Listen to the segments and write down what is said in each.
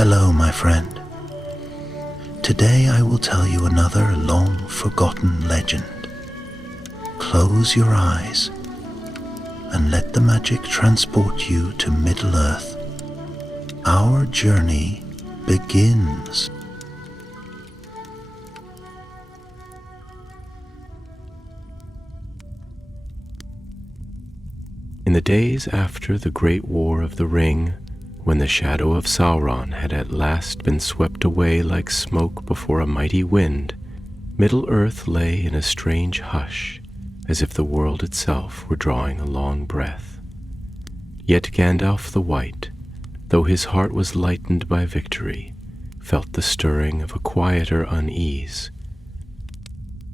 Hello, my friend. Today I will tell you another long-forgotten legend. Close your eyes and let the magic transport you to Middle-earth. Our journey begins. In the days after the Great War of the Ring, when the shadow of Sauron had at last been swept away like smoke before a mighty wind, Middle-earth lay in a strange hush, as if the world itself were drawing a long breath. Yet Gandalf the White, though his heart was lightened by victory, felt the stirring of a quieter unease.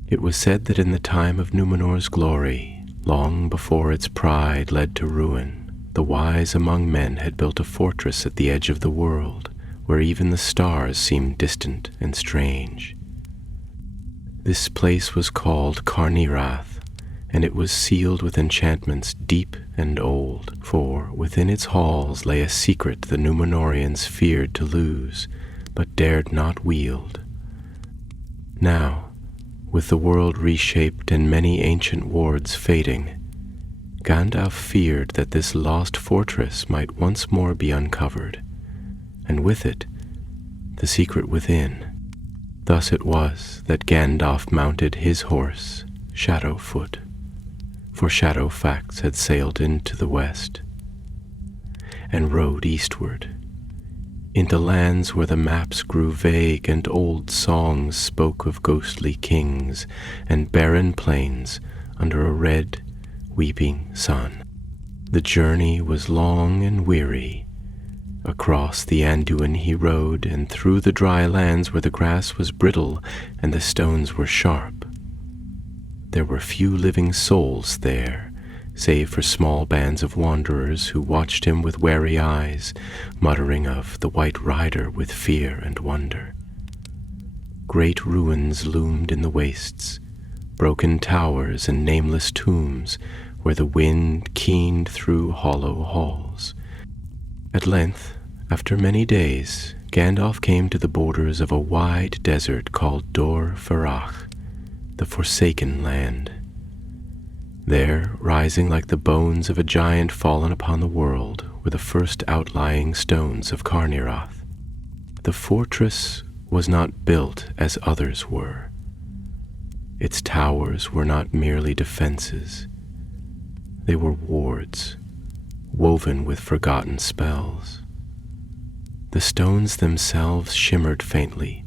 It was said that in the time of Númenor's glory, long before its pride led to ruin, the wise among men had built a fortress at the edge of the world, where even the stars seemed distant and strange. This place was called Carnirath, and it was sealed with enchantments deep and old, for within its halls lay a secret the Númenorians feared to lose, but dared not wield. Now, with the world reshaped and many ancient wards fading, Gandalf feared that this lost fortress might once more be uncovered, and with it, the secret within. Thus it was that Gandalf mounted his horse, Shadowfoot, for Shadowfax had sailed into the west, and rode eastward, into lands where the maps grew vague and old songs spoke of ghostly kings and barren plains under a red, weeping sun. The journey was long and weary. Across the Anduin he rode, and through the dry lands where the grass was brittle and the stones were sharp. There were few living souls there, save for small bands of wanderers who watched him with wary eyes, muttering of the White Rider with fear and wonder. Great ruins loomed in the wastes, broken towers and nameless tombs where the wind keened through hollow halls. At length, after many days, Gandalf came to the borders of a wide desert called Dor Farach, the Forsaken Land. There, rising like the bones of a giant fallen upon the world, were the first outlying stones of Carnirath. The fortress was not built as others were. Its towers were not merely defenses. They were wards, woven with forgotten spells. The stones themselves shimmered faintly,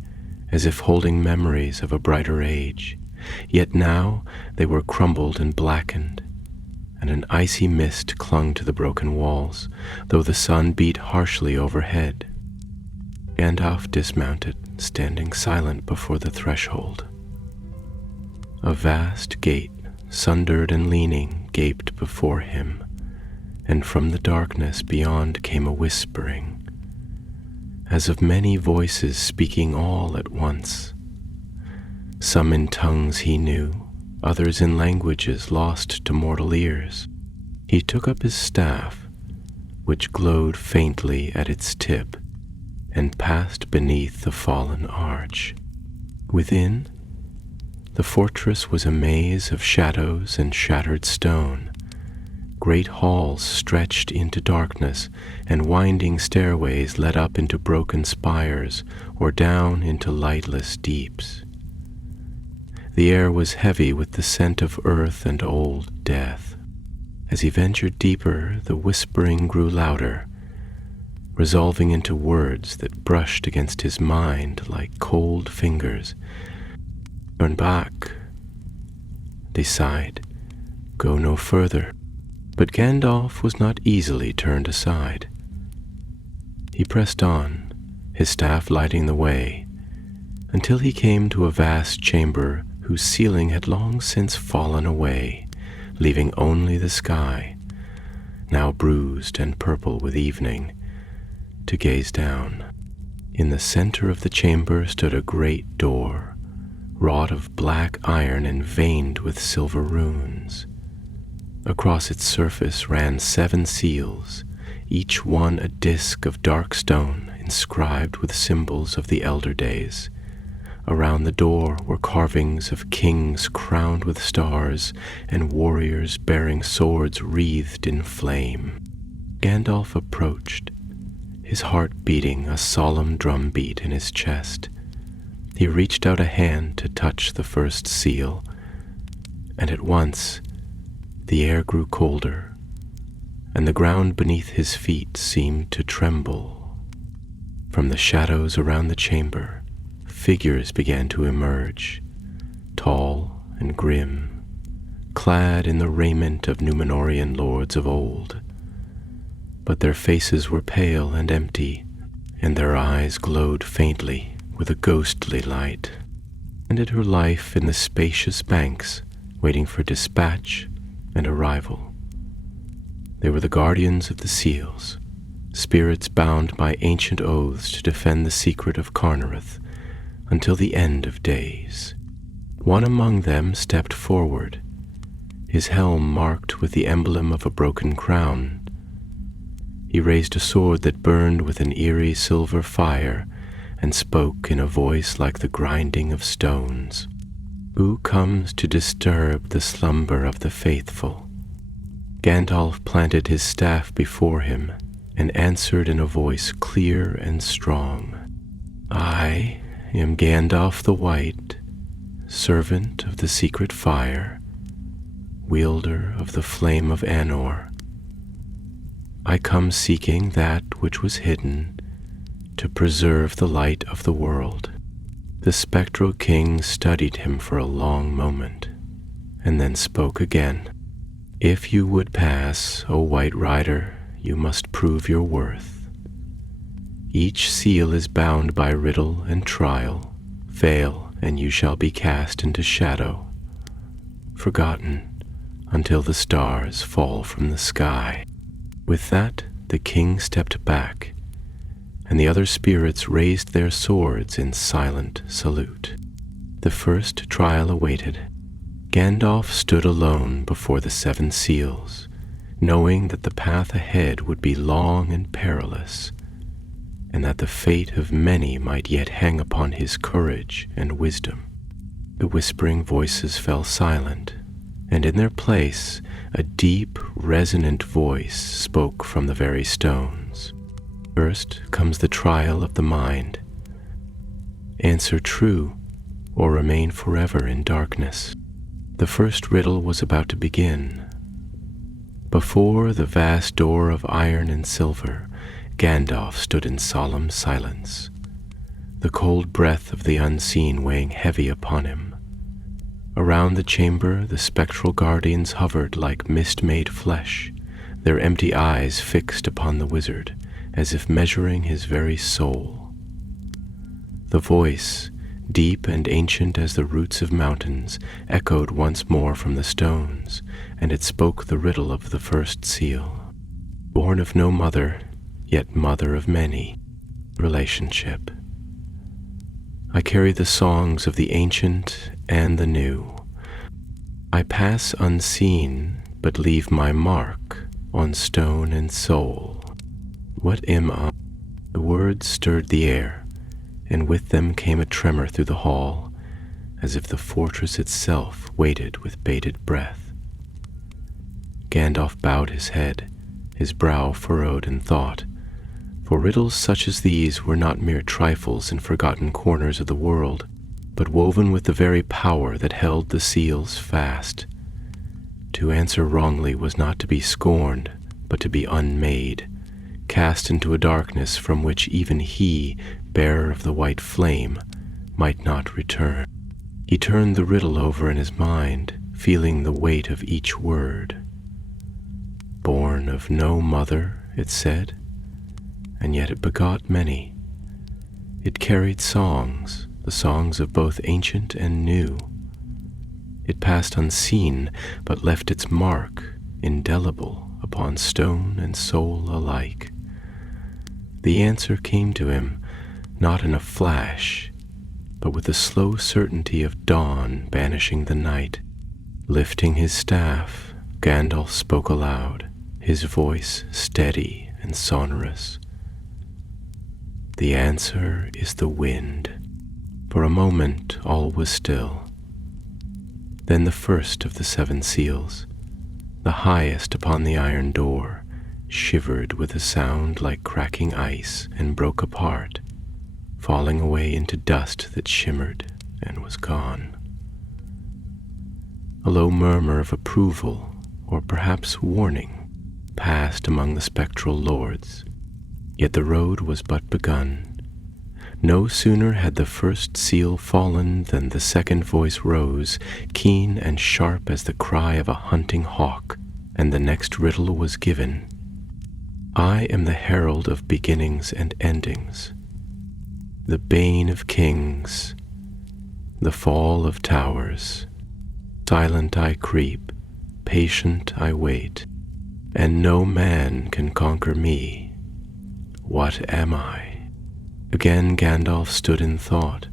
as if holding memories of a brighter age, yet now they were crumbled and blackened, and an icy mist clung to the broken walls, though the sun beat harshly overhead. Gandalf dismounted, standing silent before the threshold. A vast gate, sundered and leaning, gaped before him, and from the darkness beyond came a whispering, as of many voices speaking all at once. Some in tongues he knew, others in languages lost to mortal ears. He took up his staff, which glowed faintly at its tip, and passed beneath the fallen arch. Within, the fortress was a maze of shadows and shattered stone. Great halls stretched into darkness, and winding stairways led up into broken spires or down into lightless deeps. The air was heavy with the scent of earth and old death. As he ventured deeper, the whispering grew louder, resolving into words that brushed against his mind like cold fingers. "Turn back," they sighed. "Go no further." But Gandalf was not easily turned aside. He pressed on, his staff lighting the way, until he came to a vast chamber whose ceiling had long since fallen away, leaving only the sky, now bruised and purple with evening, to gaze down. In the center of the chamber stood a great door, wrought of black iron and veined with silver runes. Across its surface ran 7 seals, each one a disk of dark stone inscribed with symbols of the elder days. Around the door were carvings of kings crowned with stars and warriors bearing swords wreathed in flame. Gandalf approached, his heart beating a solemn drumbeat in his chest. He reached out a hand to touch the first seal, and at once the air grew colder, and the ground beneath his feet seemed to tremble. From the shadows around the chamber, figures began to emerge, tall and grim, clad in the raiment of Númenórean lords of old. But their faces were pale and empty, and their eyes glowed faintly with a ghostly light. Ended her life in the spacious banks, waiting for dispatch and arrival. They were the guardians of the seals, spirits bound by ancient oaths to defend the secret of Carnareth until the end of days. One among them stepped forward, his helm marked with the emblem of a broken crown. He raised a sword that burned with an eerie silver fire and spoke in a voice like the grinding of stones. "Who comes to disturb the slumber of the faithful?" Gandalf planted his staff before him and answered in a voice clear and strong. "I am Gandalf the White, servant of the secret fire, wielder of the flame of Anor. I come seeking that which was hidden, to preserve the light of the world." The spectral king studied him for a long moment, and then spoke again. "If you would pass, O White Rider, you must prove your worth. Each seal is bound by riddle and trial. Fail, and you shall be cast into shadow, forgotten until the stars fall from the sky." With that, the king stepped back, and the other spirits raised their swords in silent salute. The first trial awaited. Gandalf stood alone before the 7 seals, knowing that the path ahead would be long and perilous, and that the fate of many might yet hang upon his courage and wisdom. The whispering voices fell silent, and in their place a deep, resonant voice spoke from the very stones. "First comes the trial of the mind. Answer true, or remain forever in darkness." The first riddle was about to begin. Before the vast door of iron and silver, Gandalf stood in solemn silence, the cold breath of the unseen weighing heavy upon him. Around the chamber, the spectral guardians hovered like mist-made flesh, their empty eyes fixed upon the wizard, as if measuring his very soul. The voice, deep and ancient as the roots of mountains, echoed once more from the stones, and it spoke the riddle of the first seal. Born of no mother, yet mother of many. Relationship. I carry the songs of the ancient and the new. I pass unseen, but leave my mark on stone and soul. What am I? The words stirred the air, and with them came a tremor through the hall, as if the fortress itself waited with bated breath. Gandalf bowed his head, his brow furrowed in thought, for riddles such as these were not mere trifles in forgotten corners of the world, but woven with the very power that held the seals fast. To answer wrongly was not to be scorned, but to be unmade, cast into a darkness from which even he, bearer of the white flame, might not return. He turned the riddle over in his mind, feeling the weight of each word. Born of no mother, it said, and yet it begot many. It carried songs, the songs of both ancient and new. It passed unseen, but left its mark, indelible, upon stone and soul alike. The answer came to him, not in a flash, but with the slow certainty of dawn banishing the night. Lifting his staff, Gandalf spoke aloud, his voice steady and sonorous. The answer is the wind. For a moment all was still. Then the first of the 7 seals, the highest upon the iron door, shivered with a sound like cracking ice and broke apart, falling away into dust that shimmered and was gone. A low murmur of approval, or perhaps warning, passed among the spectral lords, yet the road was but begun. No sooner had the first seal fallen than the second voice rose, keen and sharp as the cry of a hunting hawk, and the next riddle was given. I am the herald of beginnings and endings, the bane of kings, the fall of towers. Silent I creep, patient I wait, and no man can conquer me. What am I? Again Gandalf stood in thought,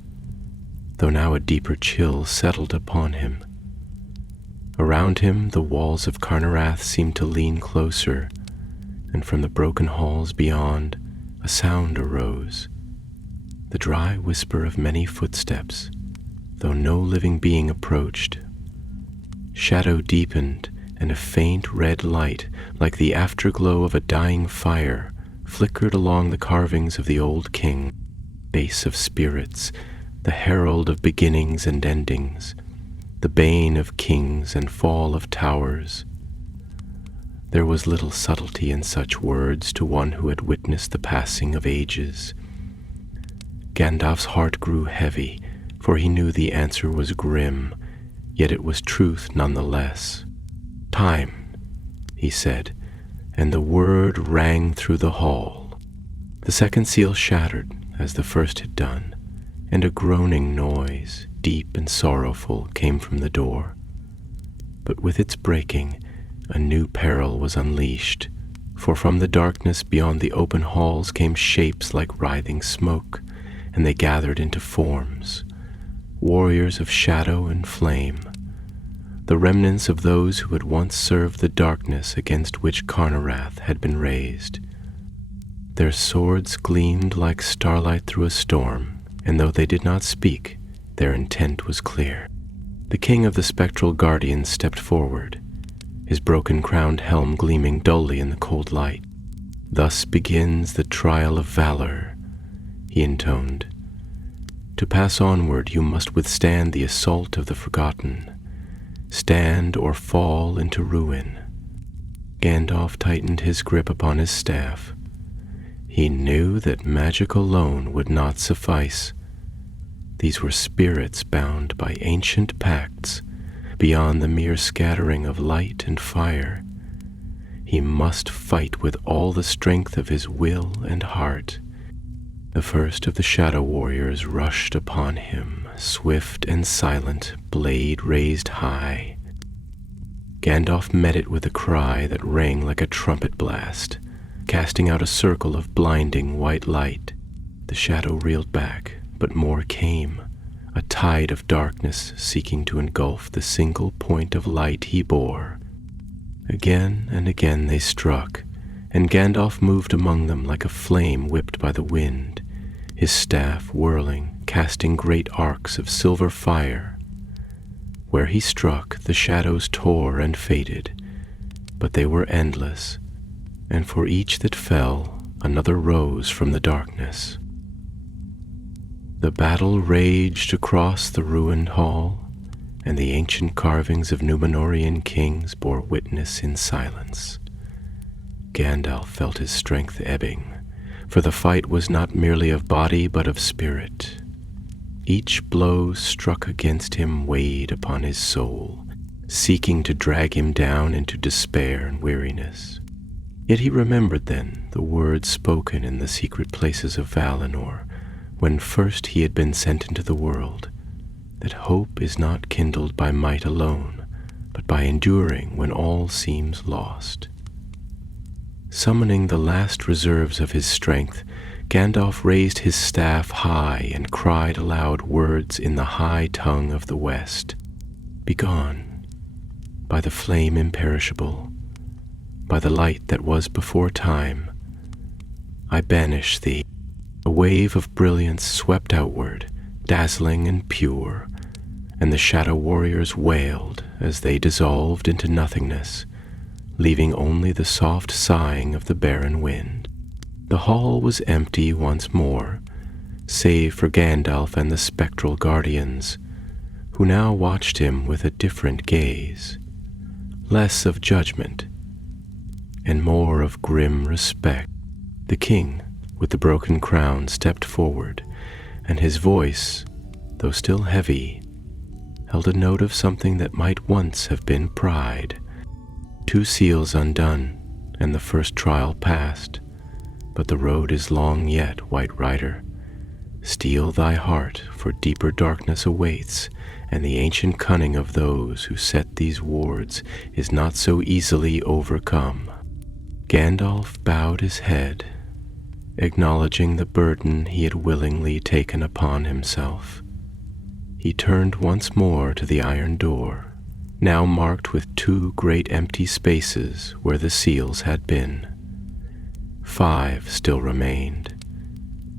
though now a deeper chill settled upon him. Around him the walls of Carnarath seemed to lean closer, and from the broken halls beyond a sound arose, the dry whisper of many footsteps, though no living being approached. Shadow deepened, and a faint red light, like the afterglow of a dying fire, flickered along the carvings of the old king, base of spirits, the herald of beginnings and endings, the bane of kings and fall of towers. There was little subtlety in such words to one who had witnessed the passing of ages. Gandalf's heart grew heavy, for he knew the answer was grim, yet it was truth nonetheless. Time, he said, and the word rang through the hall. The second seal shattered, as the first had done, and a groaning noise, deep and sorrowful, came from the door. But with its breaking, a new peril was unleashed, for from the darkness beyond the open halls came shapes like writhing smoke, and they gathered into forms, warriors of shadow and flame, the remnants of those who had once served the darkness against which Carnarath had been raised. Their swords gleamed like starlight through a storm, and though they did not speak, their intent was clear. The king of the spectral guardians stepped forward, his broken-crowned helm gleaming dully in the cold light. "Thus begins the trial of valor," he intoned. "To pass onward, you must withstand the assault of the forgotten. Stand or fall into ruin." Gandalf tightened his grip upon his staff. He knew that magic alone would not suffice. These were spirits bound by ancient pacts, beyond the mere scattering of light and fire. He must fight with all the strength of his will and heart. The first of the shadow warriors rushed upon him, swift and silent, blade raised high. Gandalf met it with a cry that rang like a trumpet blast, casting out a circle of blinding white light. The shadow reeled back, but more came, a tide of darkness seeking to engulf the single point of light he bore. Again and again they struck, and Gandalf moved among them like a flame whipped by the wind, his staff whirling, casting great arcs of silver fire. Where he struck, the shadows tore and faded, but they were endless, and for each that fell, another rose from the darkness. The battle raged across the ruined hall, and the ancient carvings of Númenórean kings bore witness in silence. Gandalf felt his strength ebbing, for the fight was not merely of body but of spirit. Each blow struck against him weighed upon his soul, seeking to drag him down into despair and weariness. Yet he remembered then the words spoken in the secret places of Valinor, when first he had been sent into the world, that hope is not kindled by might alone, but by enduring when all seems lost. Summoning the last reserves of his strength, Gandalf raised his staff high and cried aloud words in the high tongue of the West. "Begone, by the flame imperishable, by the light that was before time, I banish thee." A wave of brilliance swept outward, dazzling and pure, and the shadow warriors wailed as they dissolved into nothingness, leaving only the soft sighing of the barren wind. The hall was empty once more, save for Gandalf and the spectral guardians, who now watched him with a different gaze, less of judgment and more of grim respect. The king, with the broken crown, stepped forward, and his voice, though still heavy, held a note of something that might once have been pride. 2 seals undone, and the first trial passed, but the road is long yet, White Rider. Steel thy heart, for deeper darkness awaits, and the ancient cunning of those who set these wards is not so easily overcome. Gandalf bowed his head, acknowledging the burden he had willingly taken upon himself. He turned once more to the iron door, now marked with 2 great empty spaces where the seals had been. 5 still remained,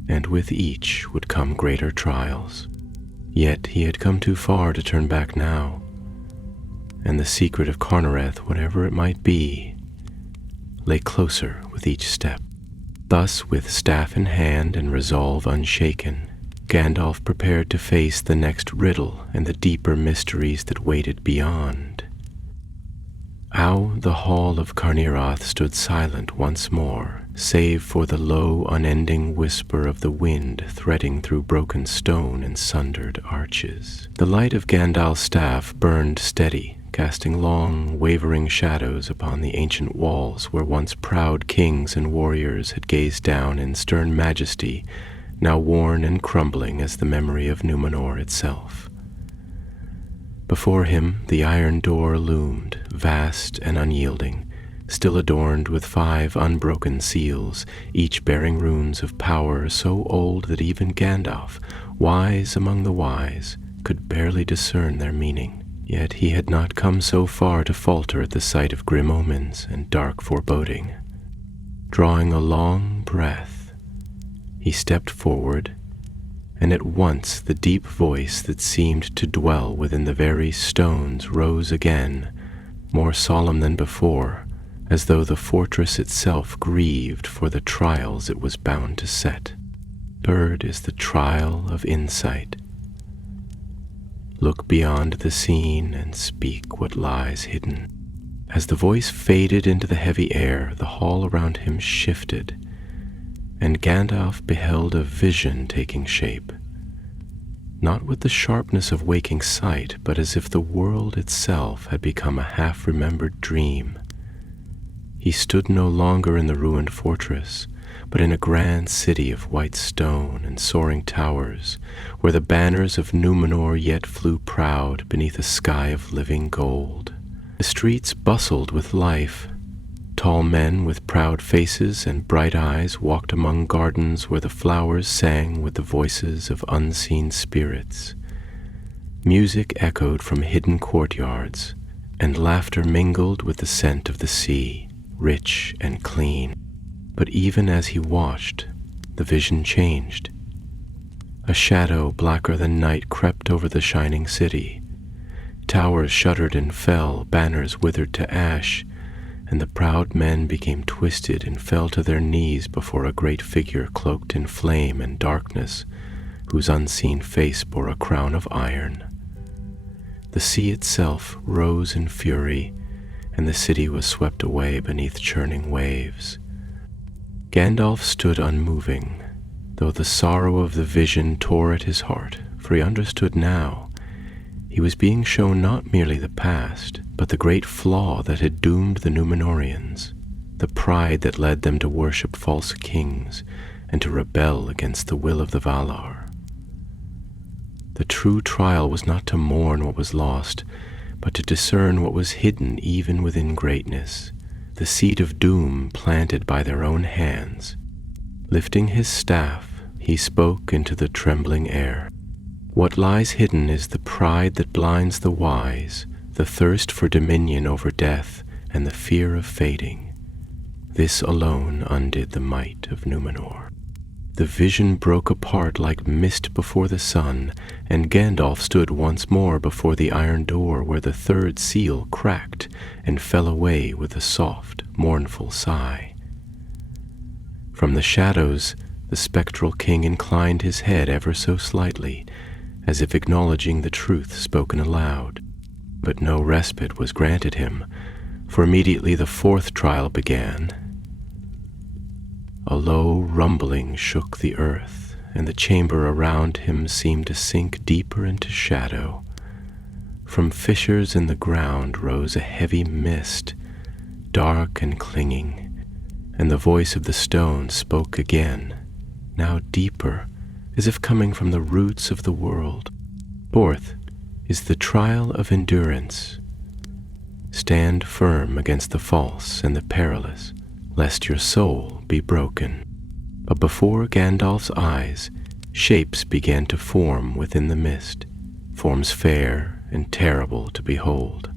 and with each would come greater trials. Yet he had come too far to turn back now, and the secret of Carnareth, whatever it might be, lay closer with each step. Thus, with staff in hand and resolve unshaken, Gandalf prepared to face the next riddle and the deeper mysteries that waited beyond. How the hall of Carnareth stood silent once more, save for the low, unending whisper of the wind threading through broken stone and sundered arches. The light of Gandalf's staff burned steady, casting long, wavering shadows upon the ancient walls where once proud kings and warriors had gazed down in stern majesty, now worn and crumbling as the memory of Numenor itself. Before him the iron door loomed, vast and unyielding, still adorned with 5 unbroken seals, each bearing runes of power so old that even Gandalf, wise among the wise, could barely discern their meaning. Yet he had not come so far to falter at the sight of grim omens and dark foreboding. Drawing a long breath, he stepped forward, and at once the deep voice that seemed to dwell within the very stones rose again, more solemn than before, as though the fortress itself grieved for the trials it was bound to set. Bird is the trial of insight. Look beyond the scene and speak what lies hidden. As the voice faded into the heavy air, the hall around him shifted, and Gandalf beheld a vision taking shape, not with the sharpness of waking sight, but as if the world itself had become a half-remembered dream. He stood no longer in the ruined fortress, but in a grand city of white stone and soaring towers, where the banners of Numenor yet flew proud beneath a sky of living gold. The streets bustled with life. Tall men with proud faces and bright eyes walked among gardens where the flowers sang with the voices of unseen spirits. Music echoed from hidden courtyards, and laughter mingled with the scent of the sea, rich and clean. But even as he watched, the vision changed. A shadow blacker than night crept over the shining city. Towers shuddered and fell, banners withered to ash, and the proud men became twisted and fell to their knees before a great figure cloaked in flame and darkness, whose unseen face bore a crown of iron. The sea itself rose in fury, and the city was swept away beneath churning waves. Gandalf stood unmoving, though the sorrow of the vision tore at his heart, for he understood now he was being shown not merely the past, but the great flaw that had doomed the Númenóreans, the pride that led them to worship false kings and to rebel against the will of the Valar. The true trial was not to mourn what was lost, but to discern what was hidden even within greatness, the seed of doom planted by their own hands. Lifting his staff, he spoke into the trembling air. What lies hidden is the pride that blinds the wise, the thirst for dominion over death, and the fear of fading. This alone undid the might of Númenor. The vision broke apart like mist before the sun, and Gandalf stood once more before the iron door where the third seal cracked and fell away with a soft, mournful sigh. From the shadows, the spectral king inclined his head ever so slightly, as if acknowledging the truth spoken aloud. But no respite was granted him, for immediately the fourth trial began. A low rumbling shook the earth, and the chamber around him seemed to sink deeper into shadow. From fissures in the ground rose a heavy mist, dark and clinging, and the voice of the stone spoke again, now deeper, as if coming from the roots of the world. Fourth is the trial of endurance. Stand firm against the false and the perilous, lest your soul be broken. But before Gandalf's eyes, shapes began to form within the mist, forms fair and terrible to behold.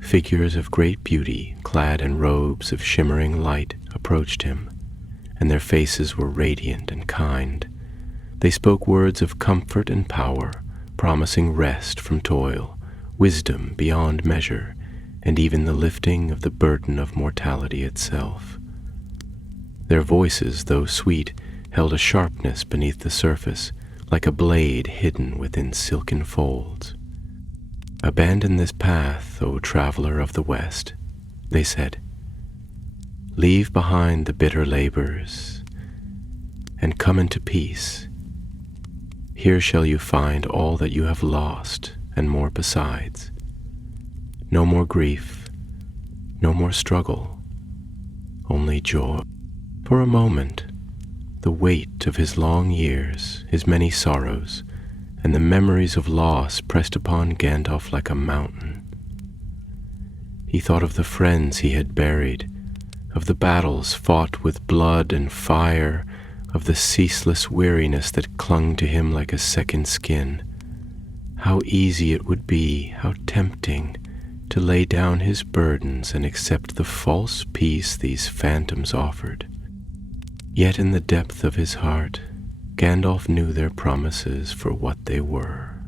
Figures of great beauty, clad in robes of shimmering light, approached him, and their faces were radiant and kind. They spoke words of comfort and power, promising rest from toil, wisdom beyond measure, and even the lifting of the burden of mortality itself. Their voices, though sweet, held a sharpness beneath the surface, like a blade hidden within silken folds. "Abandon this path, O traveler of the West," they said. "Leave behind the bitter labors, and come into peace. Here shall you find all that you have lost, and more besides. No more grief, no more struggle, only joy." For a moment, the weight of his long years, his many sorrows, and the memories of loss pressed upon Gandalf like a mountain. He thought of the friends he had buried, of the battles fought with blood and fire, of the ceaseless weariness that clung to him like a second skin. How easy it would be, how tempting, to lay down his burdens and accept the false peace these phantoms offered. Yet in the depth of his heart, Gandalf knew their promises for what they were.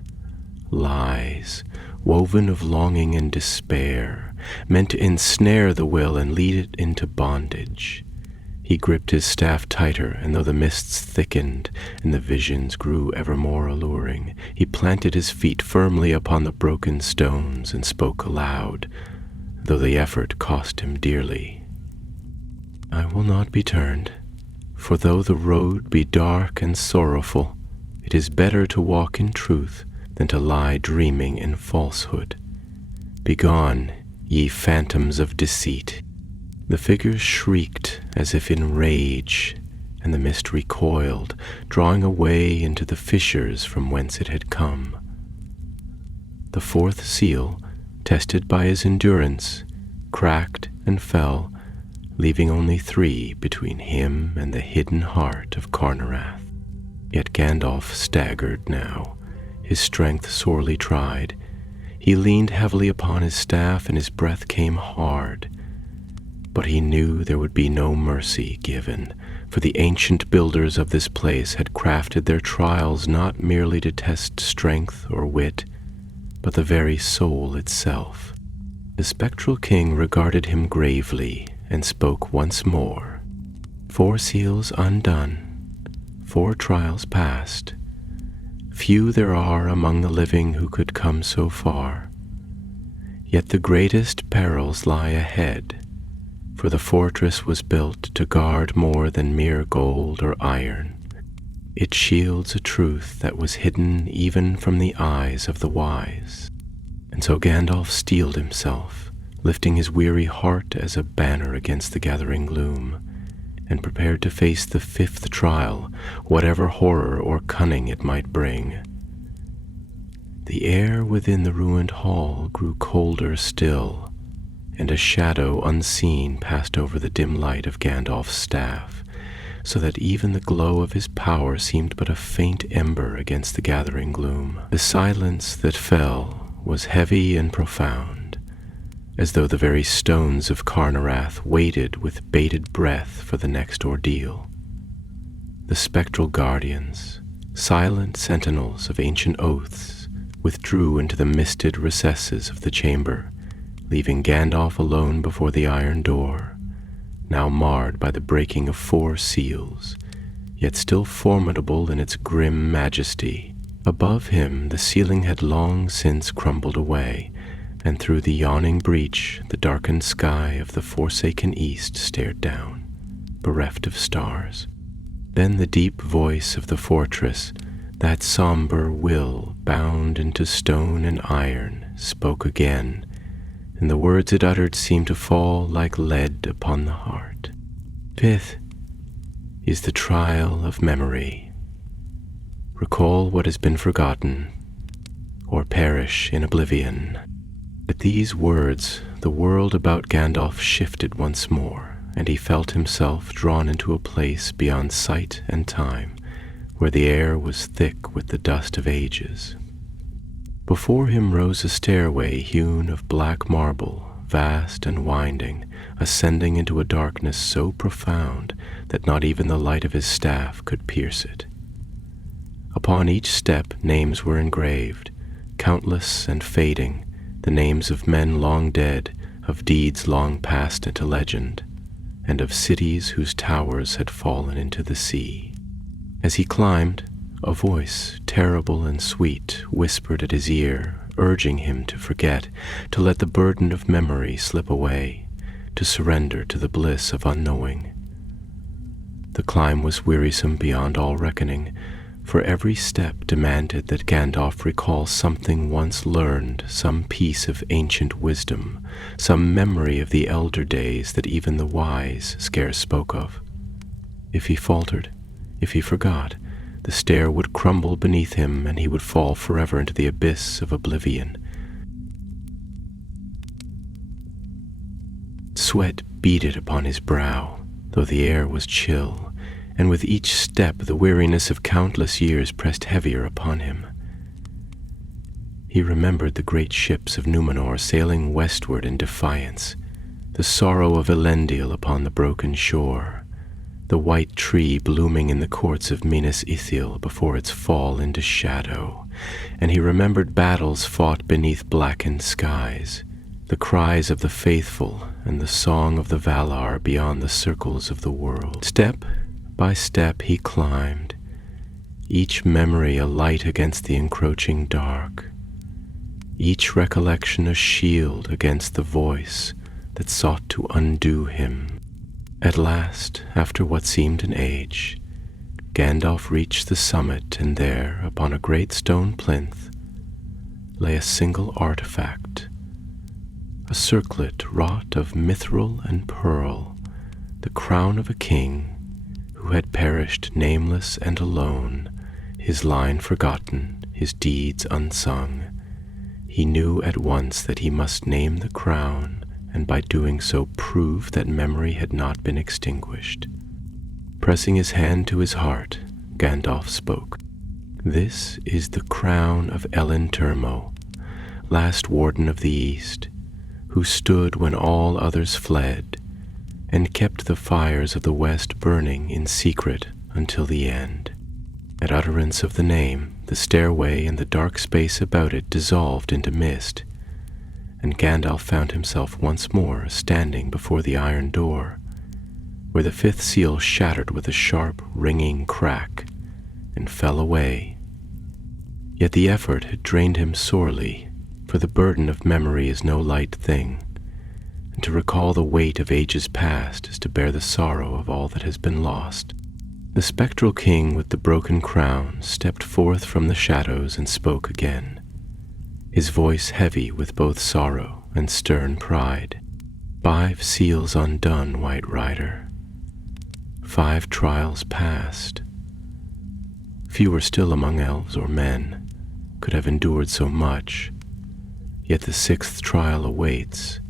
Lies, woven of longing and despair, meant to ensnare the will and lead it into bondage. He gripped his staff tighter, and though the mists thickened and the visions grew ever more alluring, he planted his feet firmly upon the broken stones and spoke aloud, though the effort cost him dearly. "I will not be turned, for though the road be dark and sorrowful, it is better to walk in truth than to lie dreaming in falsehood. Begone, ye phantoms of deceit." The figures shrieked as if in rage, and the mist recoiled, drawing away into the fissures from whence it had come. The fourth seal, tested by his endurance, cracked and fell, leaving only 3 between him and the hidden heart of Carnarath. Yet Gandalf staggered now, his strength sorely tried. He leaned heavily upon his staff, and his breath came hard. But he knew there would be no mercy given, for the ancient builders of this place had crafted their trials not merely to test strength or wit, but the very soul itself. The spectral king regarded him gravely and spoke once more. 4 seals undone, 4 trials past. Few there are among the living who could come so far. Yet the greatest perils lie ahead, for the fortress was built to guard more than mere gold or iron. It shields a truth that was hidden even from the eyes of the wise. And so Gandalf steeled himself, lifting his weary heart as a banner against the gathering gloom, and prepared to face the 5th trial, whatever horror or cunning it might bring. The air within the ruined hall grew colder still, and a shadow unseen passed over the dim light of Gandalf's staff, so that even the glow of his power seemed but a faint ember against the gathering gloom. The silence that fell was heavy and profound, as though the very stones of Carnarath waited with bated breath for the next ordeal. The spectral guardians, silent sentinels of ancient oaths, withdrew into the misted recesses of the chamber, leaving Gandalf alone before the iron door, now marred by the breaking of 4 seals, yet still formidable in its grim majesty. Above him the ceiling had long since crumbled away, and through the yawning breach the darkened sky of the forsaken east stared down, bereft of stars. Then the deep voice of the fortress, that somber will bound into stone and iron, spoke again, and the words it uttered seemed to fall like lead upon the heart. 5th is the trial of memory. Recall what has been forgotten, or perish in oblivion. At these words, the world about Gandalf shifted once more, and he felt himself drawn into a place beyond sight and time, where the air was thick with the dust of ages. Before him rose a stairway hewn of black marble, vast and winding, ascending into a darkness so profound that not even the light of his staff could pierce it. Upon each step names were engraved, countless and fading, the names of men long dead, of deeds long passed into legend, and of cities whose towers had fallen into the sea. As he climbed, a voice, terrible and sweet, whispered at his ear, urging him to forget, to let the burden of memory slip away, to surrender to the bliss of unknowing. The climb was wearisome beyond all reckoning, for every step demanded that Gandalf recall something once learned, some piece of ancient wisdom, some memory of the elder days that even the wise scarce spoke of. If he faltered, if he forgot, the stair would crumble beneath him and he would fall forever into the abyss of oblivion. Sweat beaded upon his brow, though the air was chill, and with each step the weariness of countless years pressed heavier upon him. He remembered the great ships of Númenor sailing westward in defiance, the sorrow of Elendil upon the broken shore, the white tree blooming in the courts of Minas Ithil before its fall into shadow, and he remembered battles fought beneath blackened skies, the cries of the faithful and the song of the Valar beyond the circles of the world. Step by step he climbed, each memory a light against the encroaching dark, each recollection a shield against the voice that sought to undo him. At last, after what seemed an age, Gandalf reached the summit, and there, upon a great stone plinth, lay a single artifact, a circlet wrought of mithril and pearl, the crown of a king who had perished nameless and alone, his line forgotten, his deeds unsung. He knew at once that he must name the crown, and by doing so prove that memory had not been extinguished. Pressing his hand to his heart, Gandalf spoke. "This is the crown of Ellen Termo, last warden of the East, who stood when all others fled, and kept the fires of the West burning in secret until the end." At utterance of the name, the stairway and the dark space about it dissolved into mist, and Gandalf found himself once more standing before the iron door, where the 5th seal shattered with a sharp, ringing crack and fell away. Yet the effort had drained him sorely, for the burden of memory is no light thing, and to recall the weight of ages past is to bear the sorrow of all that has been lost. The spectral king with the broken crown stepped forth from the shadows and spoke again, his voice heavy with both sorrow and stern pride. 5 seals undone, White Rider. 5 trials past. Few are still among elves or men could have endured so much, yet the 6th trial awaits,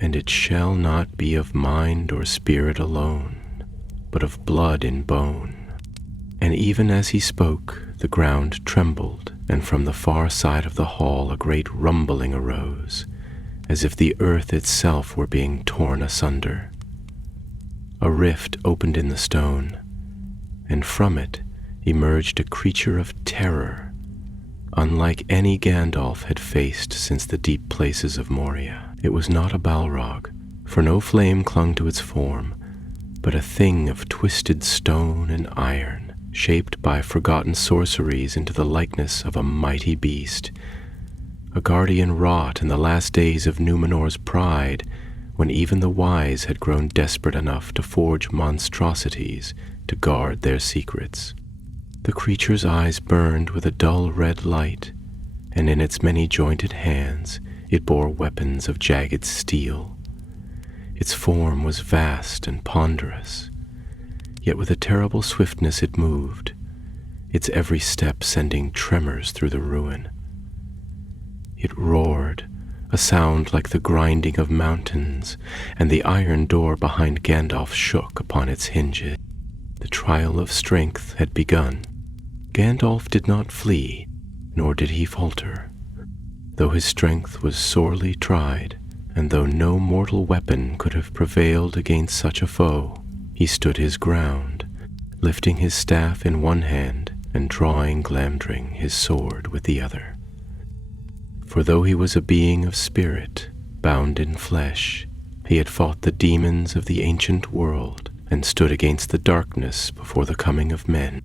and it shall not be of mind or spirit alone, but of blood in bone. And even as he spoke, the ground trembled, and from the far side of the hall a great rumbling arose, as if the earth itself were being torn asunder. A rift opened in the stone, and from it emerged a creature of terror, unlike any Gandalf had faced since the deep places of Moria. It was not a Balrog, for no flame clung to its form, but a thing of twisted stone and iron, shaped by forgotten sorceries into the likeness of a mighty beast, a guardian wrought in the last days of Númenor's pride, when even the wise had grown desperate enough to forge monstrosities to guard their secrets. The creature's eyes burned with a dull red light, and in its many jointed hands it bore weapons of jagged steel. Its form was vast and ponderous, yet with a terrible swiftness it moved, its every step sending tremors through the ruin. It roared, a sound like the grinding of mountains, and the iron door behind Gandalf shook upon its hinges. The trial of strength had begun. Gandalf did not flee, nor did he falter. Though his strength was sorely tried, and though no mortal weapon could have prevailed against such a foe, he stood his ground, lifting his staff in one hand and drawing Glamdring his sword with the other. For though he was a being of spirit, bound in flesh, he had fought the demons of the ancient world and stood against the darkness before the coming of men.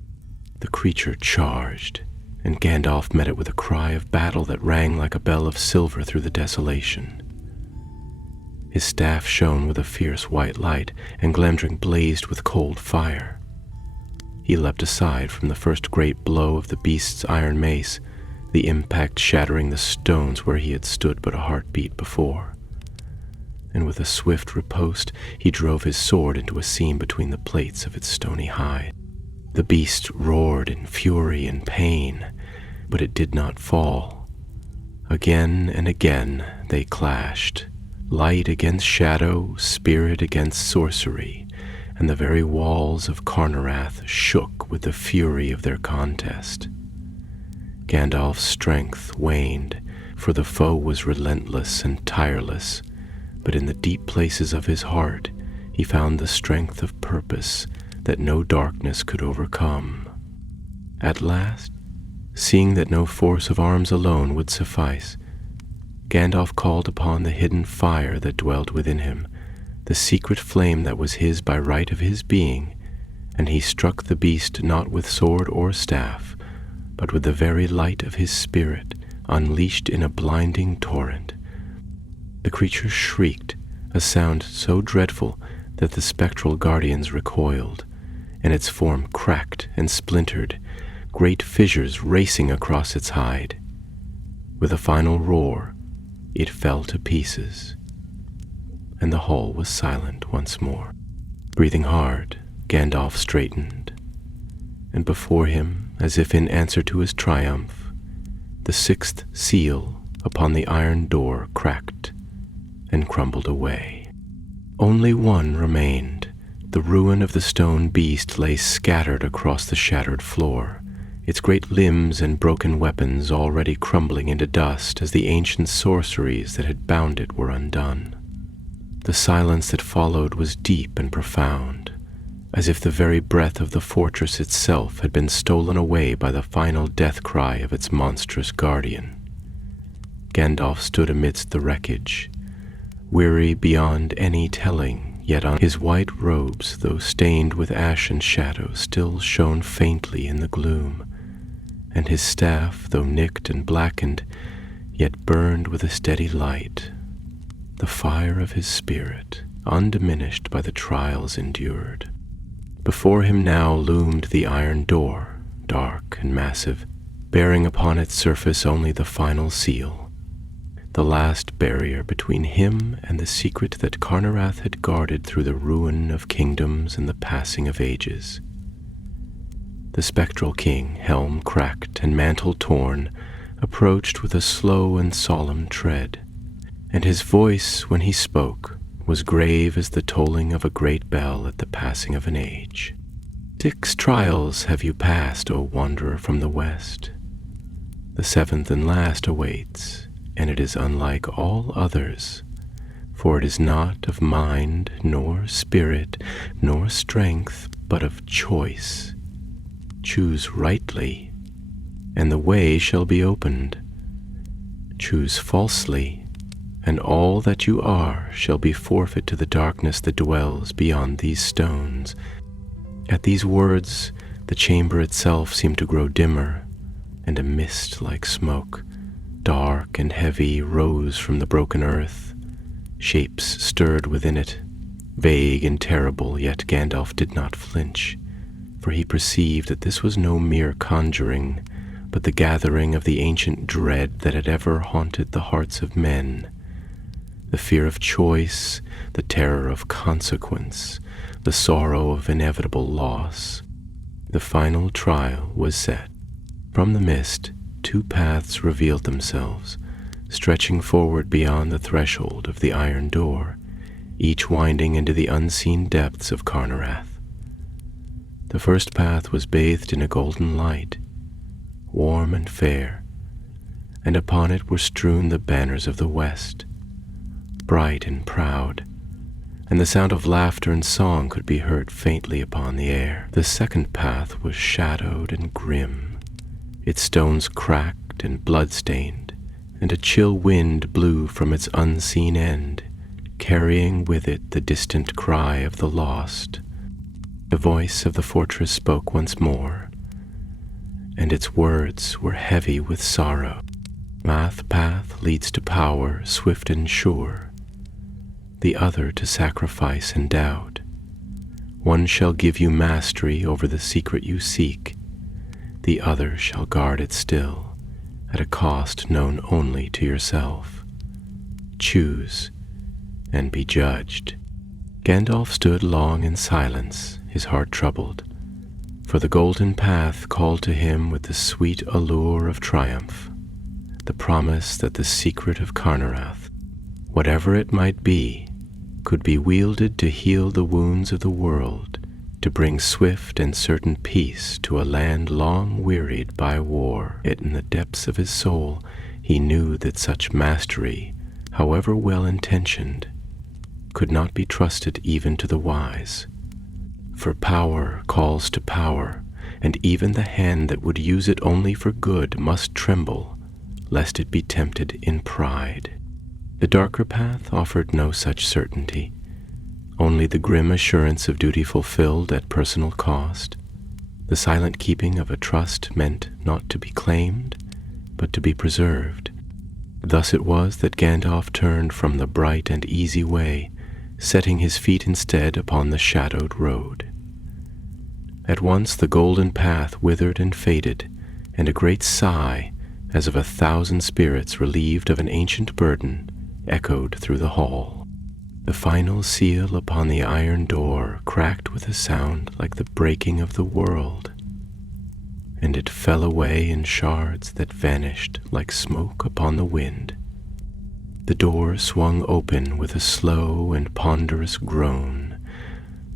The creature charged, and Gandalf met it with a cry of battle that rang like a bell of silver through the desolation. His staff shone with a fierce white light, and Glamdring blazed with cold fire. He leapt aside from the first great blow of the beast's iron mace, the impact shattering the stones where he had stood but a heartbeat before. And with a swift riposte, he drove his sword into a seam between the plates of its stony hide. The beast roared in fury and pain, but it did not fall. Again and again they clashed, light against shadow, spirit against sorcery, and the very walls of Carnarath shook with the fury of their contest. Gandalf's strength waned, for the foe was relentless and tireless, but in the deep places of his heart he found the strength of purpose that no darkness could overcome. At last, seeing that no force of arms alone would suffice, Gandalf called upon the hidden fire that dwelt within him, the secret flame that was his by right of his being, and he struck the beast not with sword or staff, but with the very light of his spirit, unleashed in a blinding torrent. The creature shrieked, a sound so dreadful that the spectral guardians recoiled, and its form cracked and splintered, great fissures racing across its hide. With a final roar, it fell to pieces, and the hall was silent once more. Breathing hard, Gandalf straightened, and before him, as if in answer to his triumph, the sixth seal upon the iron door cracked and crumbled away. Only one remained. The ruin of the stone beast lay scattered across the shattered floor, its great limbs and broken weapons already crumbling into dust as the ancient sorceries that had bound it were undone. The silence that followed was deep and profound, as if the very breath of the fortress itself had been stolen away by the final death cry of its monstrous guardian. Gandalf stood amidst the wreckage, weary beyond any telling, yet on his white robes, though stained with ash and shadow, still shone faintly in the gloom, and his staff, though nicked and blackened, yet burned with a steady light, the fire of his spirit, undiminished by the trials endured. Before him now loomed the iron door, dark and massive, bearing upon its surface only the final seal, the last barrier between him and the secret that Carnarath had guarded through the ruin of kingdoms and the passing of ages. The spectral king, helm cracked and mantle torn, approached with a slow and solemn tread, and his voice, when he spoke, was grave as the tolling of a great bell at the passing of an age. 6 trials have you passed, O wanderer from the west. The 7th and last awaits, and it is unlike all others, for it is not of mind, nor spirit, nor strength, but of choice, Choose rightly, and the way shall be opened. Choose falsely, and all that you are shall be forfeit to the darkness that dwells beyond these stones. At these words, the chamber itself seemed to grow dimmer, and a mist like smoke, dark and heavy, rose from the broken earth. Shapes stirred within it, vague and terrible, yet Gandalf did not flinch, for he perceived that this was no mere conjuring, but the gathering of the ancient dread that had ever haunted the hearts of men. The fear of choice, the terror of consequence, the sorrow of inevitable loss. The final trial was set. From the mist, two paths revealed themselves, stretching forward beyond the threshold of the iron door, each winding into the unseen depths of Carnarath. The first path was bathed in a golden light, warm and fair, and upon it were strewn the banners of the west, bright and proud, and the sound of laughter and song could be heard faintly upon the air. The second path was shadowed and grim, its stones cracked and blood-stained, and a chill wind blew from its unseen end, carrying with it the distant cry of the lost. The voice of the fortress spoke once more, and its words were heavy with sorrow. Math path leads to power swift and sure, the other to sacrifice and doubt. One shall give you mastery over the secret you seek, the other shall guard it still, at a cost known only to yourself. Choose and be judged. Gandalf stood long in silence, his heart troubled, for the golden path called to him with the sweet allure of triumph, the promise that the secret of Carnarath, whatever it might be, could be wielded to heal the wounds of the world, to bring swift and certain peace to a land long wearied by war. Yet in the depths of his soul he knew that such mastery, however well-intentioned, could not be trusted even to the wise. For power calls to power, and even the hand that would use it only for good must tremble, lest it be tempted in pride. The darker path offered no such certainty, only the grim assurance of duty fulfilled at personal cost, the silent keeping of a trust meant not to be claimed, but to be preserved. Thus it was that Gandalf turned from the bright and easy way, setting his feet instead upon the shadowed road. At once the golden path withered and faded, and a great sigh, as of 1,000 spirits relieved of an ancient burden, echoed through the hall. The final seal upon the iron door cracked with a sound like the breaking of the world, and it fell away in shards that vanished like smoke upon the wind. The door swung open with a slow and ponderous groan,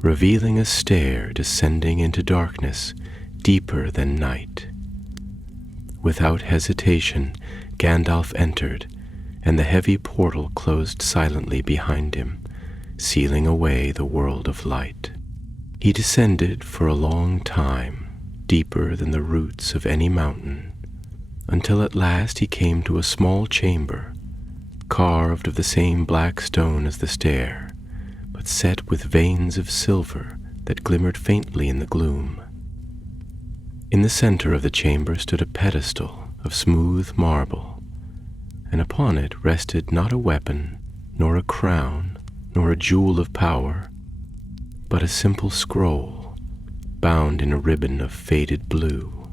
revealing a stair descending into darkness deeper than night. Without hesitation, Gandalf entered, and the heavy portal closed silently behind him, sealing away the world of light. He descended for a long time, deeper than the roots of any mountain, until at last he came to a small chamber, carved of the same black stone as the stair, but set with veins of silver that glimmered faintly in the gloom. In the center of the chamber stood a pedestal of smooth marble, and upon it rested not a weapon, nor a crown, nor a jewel of power, but a simple scroll, bound in a ribbon of faded blue.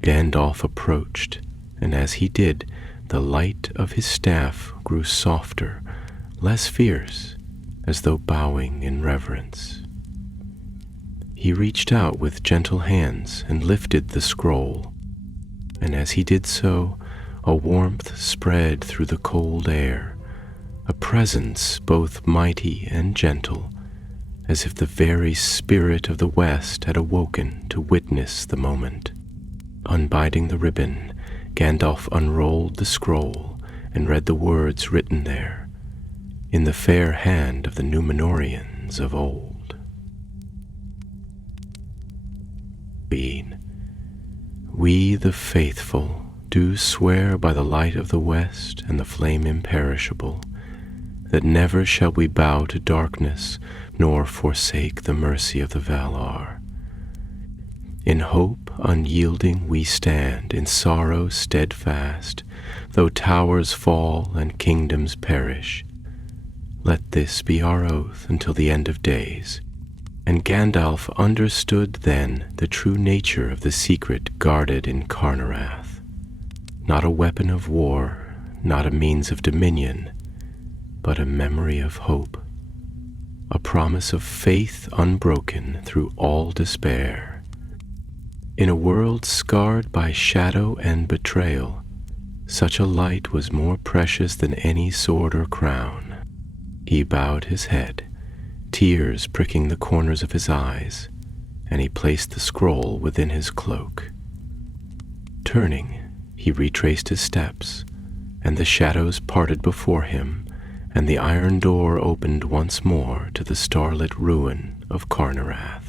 Gandalf approached, and as he did, the light of his staff grew softer, less fierce, as though bowing in reverence. He reached out with gentle hands and lifted the scroll, and as he did so, a warmth spread through the cold air, a presence both mighty and gentle, as if the very spirit of the West had awoken to witness the moment. Unbinding the ribbon, Gandalf unrolled the scroll and read the words written there, in the fair hand of the Númenóreans of old. being. We, the faithful, do swear by the light of the west and the flame imperishable, that never shall we bow to darkness, nor forsake the mercy of the Valar. In hope unyielding we stand, in sorrow steadfast, though towers fall and kingdoms perish. Let this be our oath until the end of days. And Gandalf understood then the true nature of the secret guarded in Carnarath. Not a weapon of war, not a means of dominion, but a memory of hope, a promise of faith unbroken through all despair. In a world scarred by shadow and betrayal, such a light was more precious than any sword or crown. He bowed his head, tears pricking the corners of his eyes, and he placed the scroll within his cloak. Turning, he retraced his steps, and the shadows parted before him, and the iron door opened once more to the starlit ruin of Carnarath.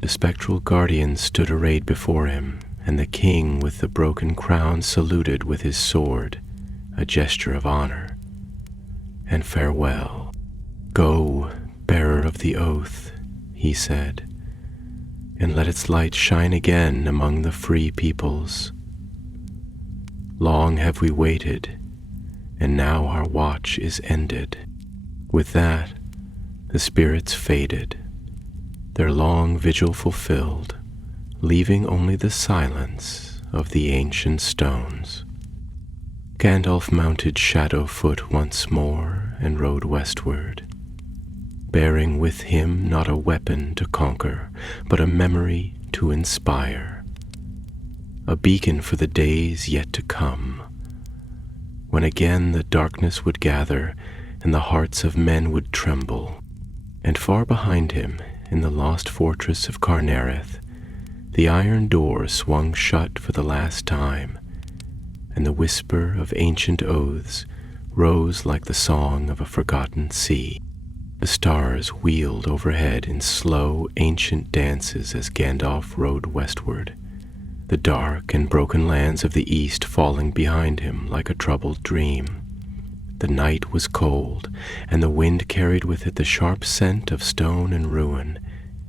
The spectral guardians stood arrayed before him, and the king with the broken crown saluted with his sword, a gesture of honor. And farewell. Go, bearer of the oath, he said, and let its light shine again among the free peoples. Long have we waited, and now our watch is ended. With that, the spirits faded, their long vigil fulfilled, leaving only the silence of the ancient stones. Gandalf mounted Shadowfoot once more and rode westward, bearing with him not a weapon to conquer, but a memory to inspire, a beacon for the days yet to come, when again the darkness would gather and the hearts of men would tremble. And far behind him, in the lost fortress of Carnareth, the iron door swung shut for the last time, and the whisper of ancient oaths rose like the song of a forgotten sea. The stars wheeled overhead in slow, ancient dances as Gandalf rode westward, the dark and broken lands of the east falling behind him like a troubled dream. The night was cold, and the wind carried with it the sharp scent of stone and ruin,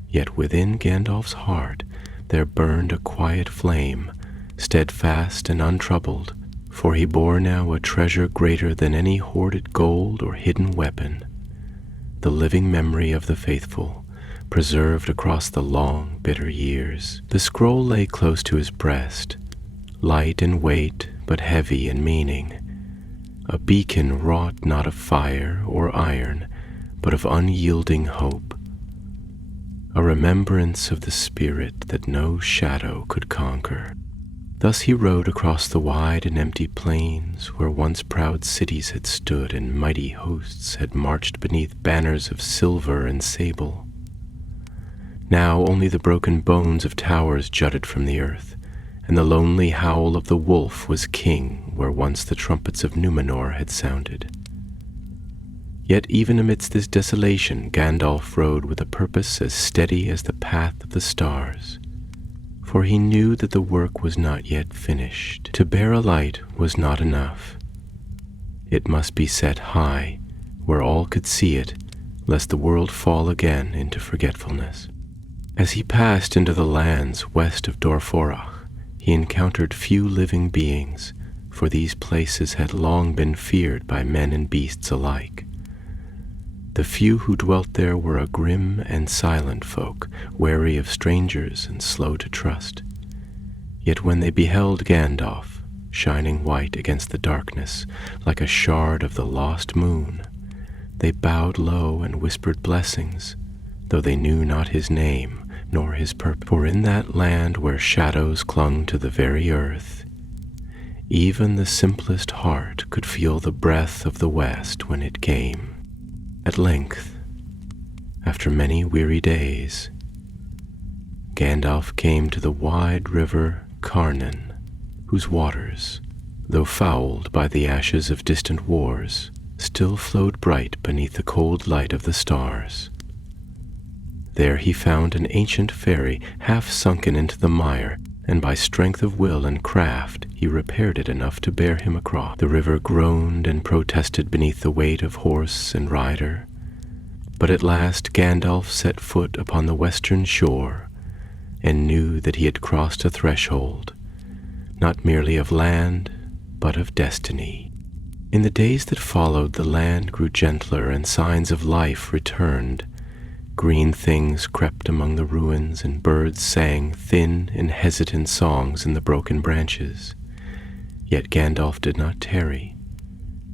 yet within Gandalf's heart there burned a quiet flame, steadfast and untroubled, for he bore now a treasure greater than any hoarded gold or hidden weapon, the living memory of the faithful, preserved across the long, bitter years. The scroll lay close to his breast, light in weight but heavy in meaning, a beacon wrought not of fire or iron, but of unyielding hope, a remembrance of the spirit that no shadow could conquer. Thus he rode across the wide and empty plains where once proud cities had stood and mighty hosts had marched beneath banners of silver and sable. Now only the broken bones of towers jutted from the earth, and the lonely howl of the wolf was king where once the trumpets of Númenor had sounded. Yet even amidst this desolation Gandalf rode with a purpose as steady as the path of the stars, for he knew that the work was not yet finished. To bear a light was not enough. It must be set high, where all could see it, lest the world fall again into forgetfulness. As he passed into the lands west of Dorforach, he encountered few living beings, for these places had long been feared by men and beasts alike. The few who dwelt there were a grim and silent folk, wary of strangers and slow to trust. Yet when they beheld Gandalf, shining white against the darkness, like a shard of the lost moon, they bowed low and whispered blessings, though they knew not his name nor his purpose. For in that land where shadows clung to the very earth, even the simplest heart could feel the breath of the west when it came. At length, after many weary days, Gandalf came to the wide river Carnan, whose waters, though fouled by the ashes of distant wars, still flowed bright beneath the cold light of the stars. There he found an ancient ferry half sunken into the mire, and by strength of will and craft he repaired it enough to bear him across. The river groaned and protested beneath the weight of horse and rider, but at last Gandalf set foot upon the western shore and knew that he had crossed a threshold, not merely of land, but of destiny. In the days that followed, the land grew gentler and signs of life returned. Green things crept among the ruins, and birds sang thin and hesitant songs in the broken branches. Yet Gandalf did not tarry,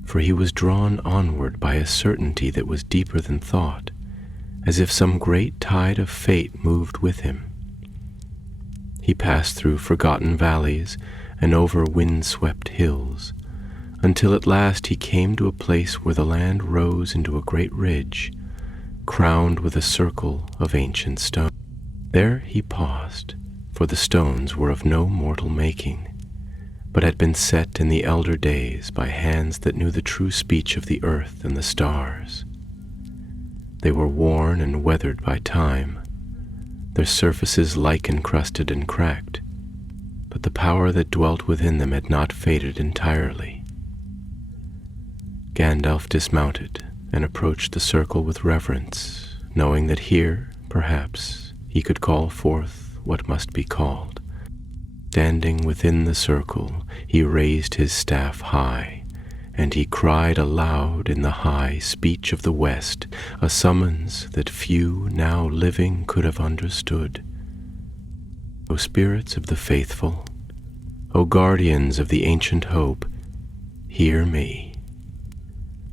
for he was drawn onward by a certainty that was deeper than thought, as if some great tide of fate moved with him. He passed through forgotten valleys and over wind-swept hills, until at last he came to a place where the land rose into a great ridge, crowned with a circle of ancient stone. There he paused, for the stones were of no mortal making, but had been set in the elder days by hands that knew the true speech of the earth and the stars. They were worn and weathered by time, their surfaces lichen-crusted and cracked, but the power that dwelt within them had not faded entirely. Gandalf dismounted and approached the circle with reverence, knowing that here, perhaps, he could call forth what must be called. Standing within the circle, he raised his staff high, and he cried aloud in the high speech of the West, a summons that few now living could have understood. O spirits of the faithful, O guardians of the ancient hope, hear me.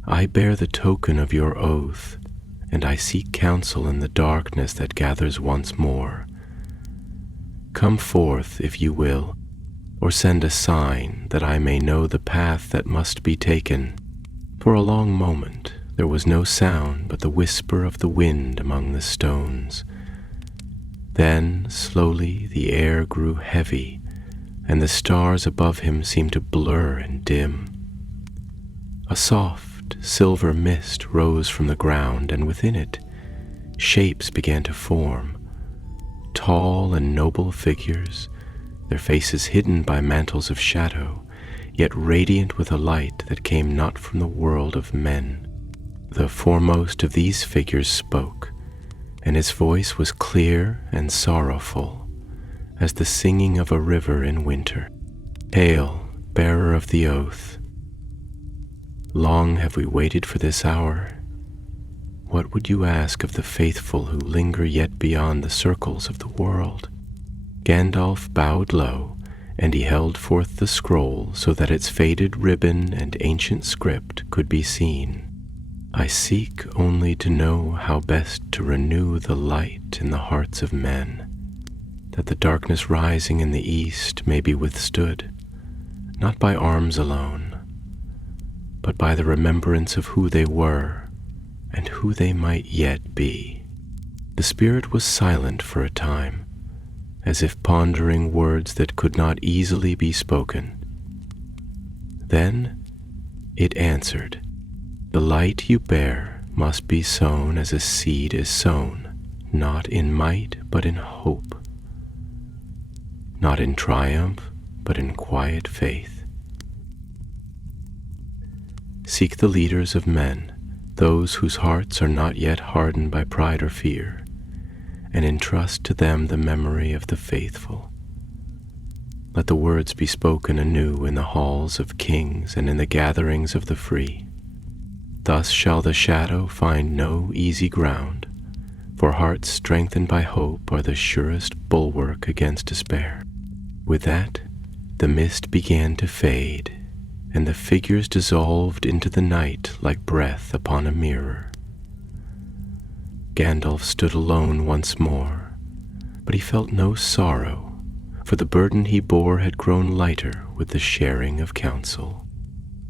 I bear the token of your oath, and I seek counsel in the darkness that gathers once more. Come forth, if you will, or send a sign that I may know the path that must be taken. For a long moment there was no sound but the whisper of the wind among the stones. Then, slowly, the air grew heavy, and the stars above him seemed to blur and dim. A soft, silver mist rose from the ground, and within it, shapes began to form. Tall and noble figures, their faces hidden by mantles of shadow, yet radiant with a light that came not from the world of men. The foremost of these figures spoke, and his voice was clear and sorrowful, as the singing of a river in winter. Hail, bearer of the oath. Long have we waited for this hour. What would you ask of the faithful who linger yet beyond the circles of the world? Gandalf bowed low, and he held forth the scroll so that its faded ribbon and ancient script could be seen. I seek only to know how best to renew the light in the hearts of men, that the darkness rising in the east may be withstood, not by arms alone, but by the remembrance of who they were and who they might yet be. The spirit was silent for a time, as if pondering words that could not easily be spoken. Then it answered, "The light you bear must be sown as a seed is sown, not in might but in hope, not in triumph but in quiet faith. Seek the leaders of men, those whose hearts are not yet hardened by pride or fear, and entrust to them the memory of the faithful. Let the words be spoken anew in the halls of kings and in the gatherings of the free. Thus shall the shadow find no easy ground, for hearts strengthened by hope are the surest bulwark against despair." With that, the mist began to fade, and the figures dissolved into the night like breath upon a mirror. Gandalf stood alone once more, but he felt no sorrow, for the burden he bore had grown lighter with the sharing of counsel.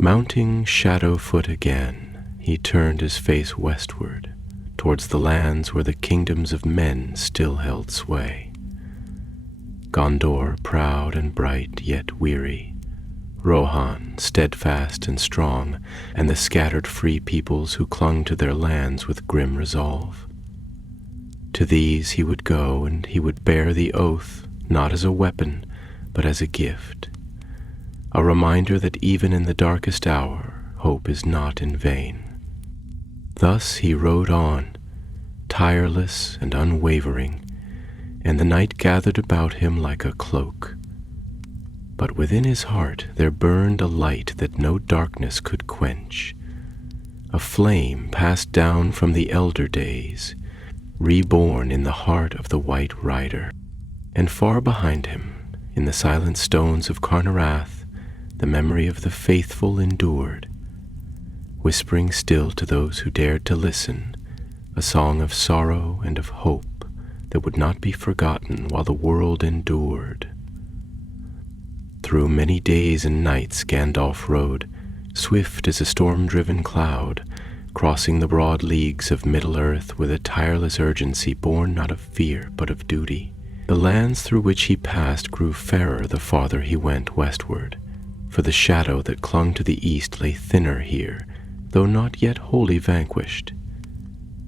Mounting Shadowfoot again, he turned his face westward, towards the lands where the kingdoms of men still held sway. Gondor, proud and bright yet weary, Rohan, steadfast and strong, and the scattered free peoples who clung to their lands with grim resolve. To these he would go, and he would bear the oath, not as a weapon, but as a gift, a reminder that even in the darkest hour, hope is not in vain. Thus he rode on, tireless and unwavering, and the night gathered about him like a cloak. But within his heart there burned a light that no darkness could quench, a flame passed down from the elder days, reborn in the heart of the White Rider. And far behind him, in the silent stones of Carnarath, the memory of the faithful endured, whispering still to those who dared to listen, a song of sorrow and of hope that would not be forgotten while the world endured. Through many days and nights Gandalf rode, swift as a storm-driven cloud, crossing the broad leagues of Middle-earth with a tireless urgency born not of fear but of duty. The lands through which he passed grew fairer the farther he went westward, for the shadow that clung to the east lay thinner here, though not yet wholly vanquished.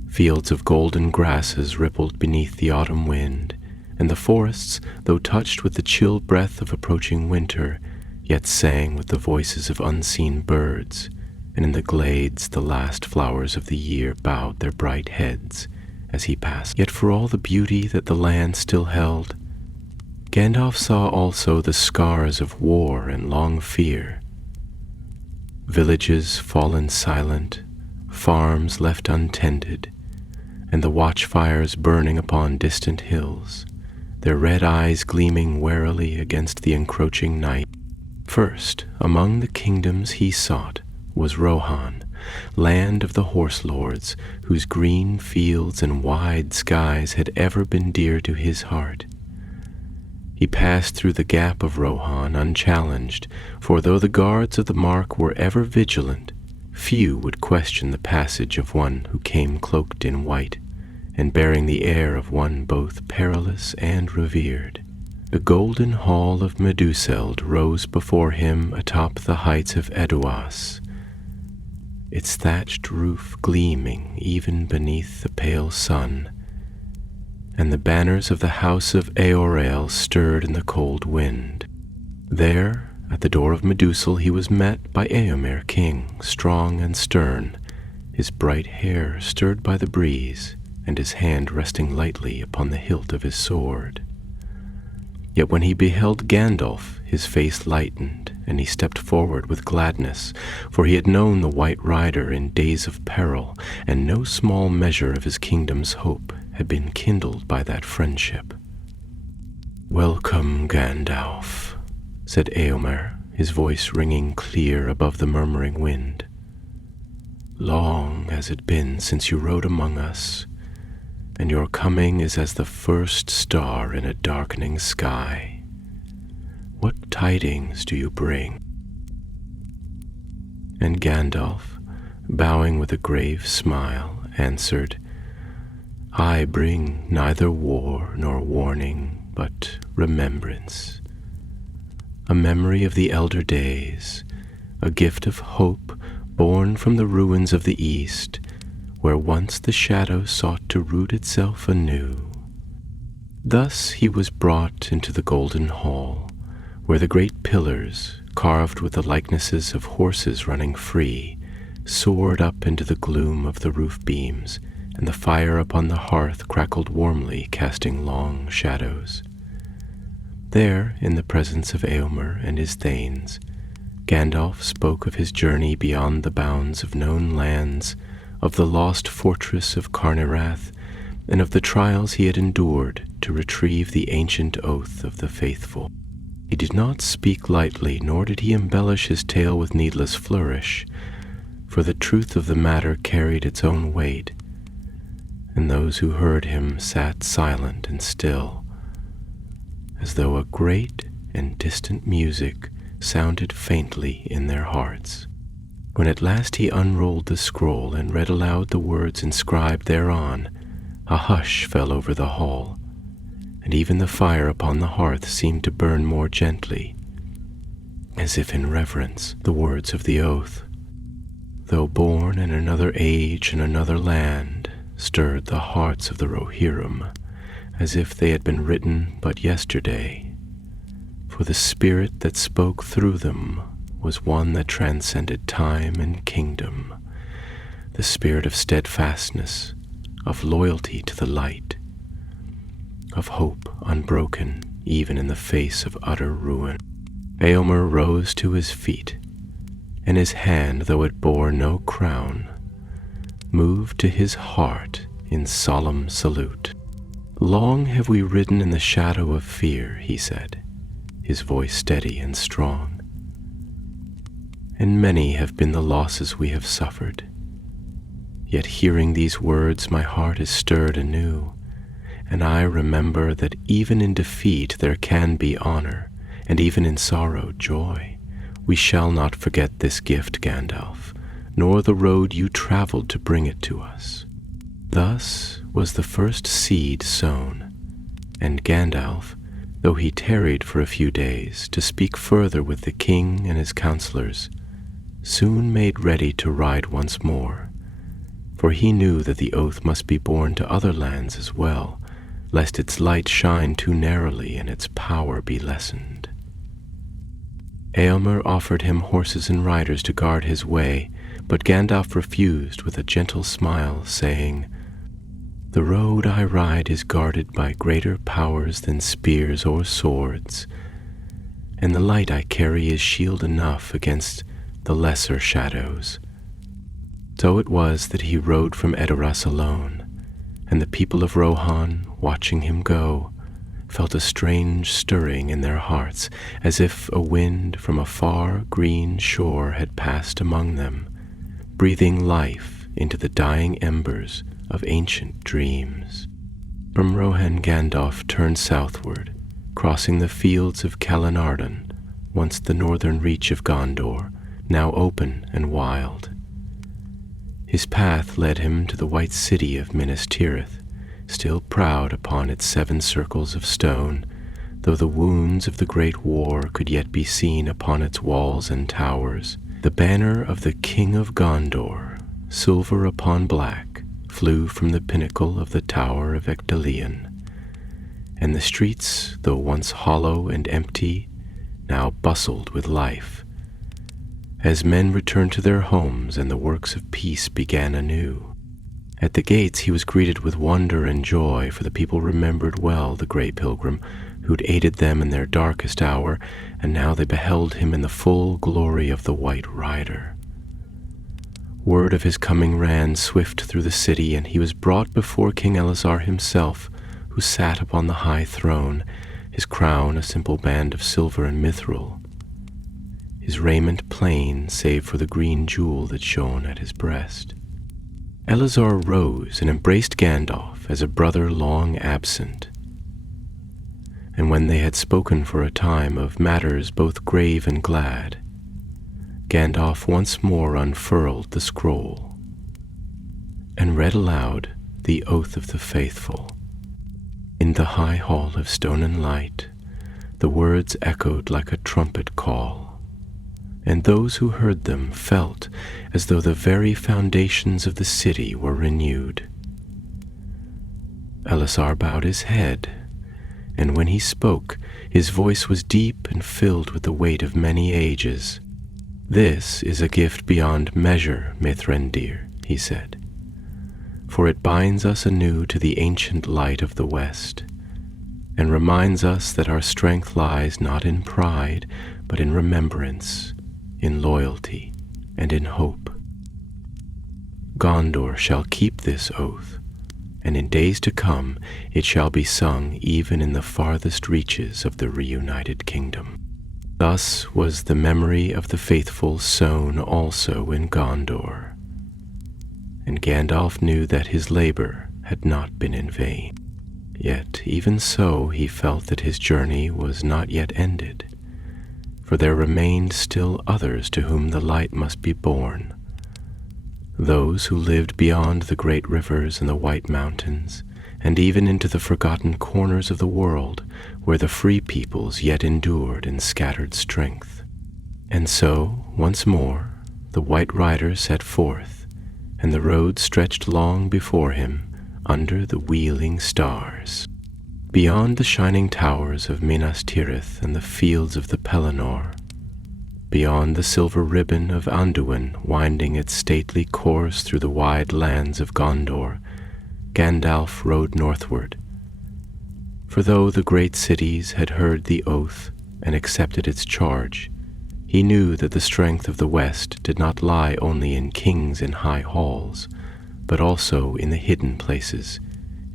Fields of golden grasses rippled beneath the autumn wind, and the forests, though touched with the chill breath of approaching winter, yet sang with the voices of unseen birds, and in the glades the last flowers of the year bowed their bright heads as he passed. Yet for all the beauty that the land still held, Gandalf saw also the scars of war and long fear. Villages fallen silent, farms left untended, and the watchfires burning upon distant hills, their red eyes gleaming warily against the encroaching night. First, among the kingdoms he sought was Rohan, land of the horse lords, whose green fields and wide skies had ever been dear to his heart. He passed through the gap of Rohan unchallenged, for though the guards of the mark were ever vigilant, few would question the passage of one who came cloaked in white, and bearing the air of one both perilous and revered. The golden hall of Meduseld rose before him atop the heights of Eduas, its thatched roof gleaming even beneath the pale sun, and the banners of the house of Eorael stirred in the cold wind. There, at the door of Medusel, he was met by Eomer, king, strong and stern, his bright hair stirred by the breeze, and his hand resting lightly upon the hilt of his sword. Yet when he beheld Gandalf, his face lightened, and he stepped forward with gladness, for he had known the White Rider in days of peril, and no small measure of his kingdom's hope had been kindled by that friendship. "Welcome, Gandalf," said Eomer, his voice ringing clear above the murmuring wind. "Long has it been since you rode among us, and your coming is as the first star in a darkening sky. What tidings do you bring?" And Gandalf, bowing with a grave smile, answered, "I bring neither war nor warning, but remembrance. A memory of the elder days, a gift of hope born from the ruins of the East, where once the shadow sought to root itself anew." Thus he was brought into the golden hall, where the great pillars, carved with the likenesses of horses running free, soared up into the gloom of the roof beams, and the fire upon the hearth crackled warmly, casting long shadows. There, in the presence of Eomer and his thanes, Gandalf spoke of his journey beyond the bounds of known lands, of the lost fortress of Carnarath, and of the trials he had endured to retrieve the ancient oath of the faithful. He did not speak lightly, nor did he embellish his tale with needless flourish, for the truth of the matter carried its own weight, and those who heard him sat silent and still, as though a great and distant music sounded faintly in their hearts. When at last he unrolled the scroll and read aloud the words inscribed thereon, a hush fell over the hall, and even the fire upon the hearth seemed to burn more gently, as if in reverence the words of the oath. "Though born in another age and another land, stirred the hearts of the Rohirrim as if they had been written but yesterday, for the spirit that spoke through them was one that transcended time and kingdom, the spirit of steadfastness, of loyalty to the light, of hope unbroken even in the face of utter ruin. Eomer rose to his feet, and his hand, though it bore no crown, moved to his heart in solemn salute. "Long have we ridden in the shadow of fear," he said, his voice steady and strong, "and many have been the losses we have suffered. Yet hearing these words my heart is stirred anew, and I remember that even in defeat there can be honor, and even in sorrow joy. We shall not forget this gift, Gandalf, nor the road you traveled to bring it to us." Thus was the first seed sown, and Gandalf, though he tarried for a few days to speak further with the king and his counselors, soon made ready to ride once more, for he knew that the oath must be borne to other lands as well, lest its light shine too narrowly and its power be lessened. Eomer offered him horses and riders to guard his way, but Gandalf refused with a gentle smile, saying, "The road I ride is guarded by greater powers than spears or swords, and the light I carry is shield enough against the lesser shadows." So it was that he rode from Edoras alone, and the people of Rohan, watching him go, felt a strange stirring in their hearts, as if a wind from a far green shore had passed among them, breathing life into the dying embers of ancient dreams. From Rohan Gandalf turned southward, crossing the fields of Calenardon, once the northern reach of Gondor, now open and wild. His path led him to the white city of Minas Tirith, still proud upon its 7 circles of stone, though the wounds of the great war could yet be seen upon its walls and towers. The banner of the King of Gondor, silver upon black, flew from the pinnacle of the Tower of Ecdelion, and the streets, though once hollow and empty, now bustled with life, as men returned to their homes and the works of peace began anew. At the gates he was greeted with wonder and joy, for the people remembered well the Grey Pilgrim who'd aided them in their darkest hour, and now they beheld him in the full glory of the White Rider. Word of his coming ran swift through the city, and he was brought before King Elazar himself, who sat upon the high throne, his crown a simple band of silver and mithril, his raiment plain save for the green jewel that shone at his breast. Elazar rose and embraced Gandalf as a brother long absent, and when they had spoken for a time of matters both grave and glad, Gandalf once more unfurled the scroll and read aloud the Oath of the Faithful. In the high hall of stone and light, the words echoed like a trumpet call, and those who heard them felt as though the very foundations of the city were renewed. Elazar bowed his head, and when he spoke, his voice was deep and filled with the weight of many ages. "This is a gift beyond measure, Mithrandir," he said, "for it binds us anew to the ancient light of the West, and reminds us that our strength lies not in pride, but in remembrance, in loyalty, and in hope. Gondor shall keep this oath, and in days to come it shall be sung even in the farthest reaches of the reunited kingdom." Thus was the memory of the faithful sown also in Gondor, and Gandalf knew that his labor had not been in vain. Yet even so he felt that his journey was not yet ended, for there remained still others to whom the light must be borne, those who lived beyond the great rivers and the white mountains, and even into the forgotten corners of the world where the free peoples yet endured in scattered strength. And so, once more, the White Rider set forth, and the road stretched long before him under the wheeling stars. Beyond the shining towers of Minas Tirith and the fields of the Pelennor, beyond the silver ribbon of Anduin winding its stately course through the wide lands of Gondor, Gandalf rode northward. For though the great cities had heard the oath and accepted its charge, he knew that the strength of the West did not lie only in kings and high halls, but also in the hidden places,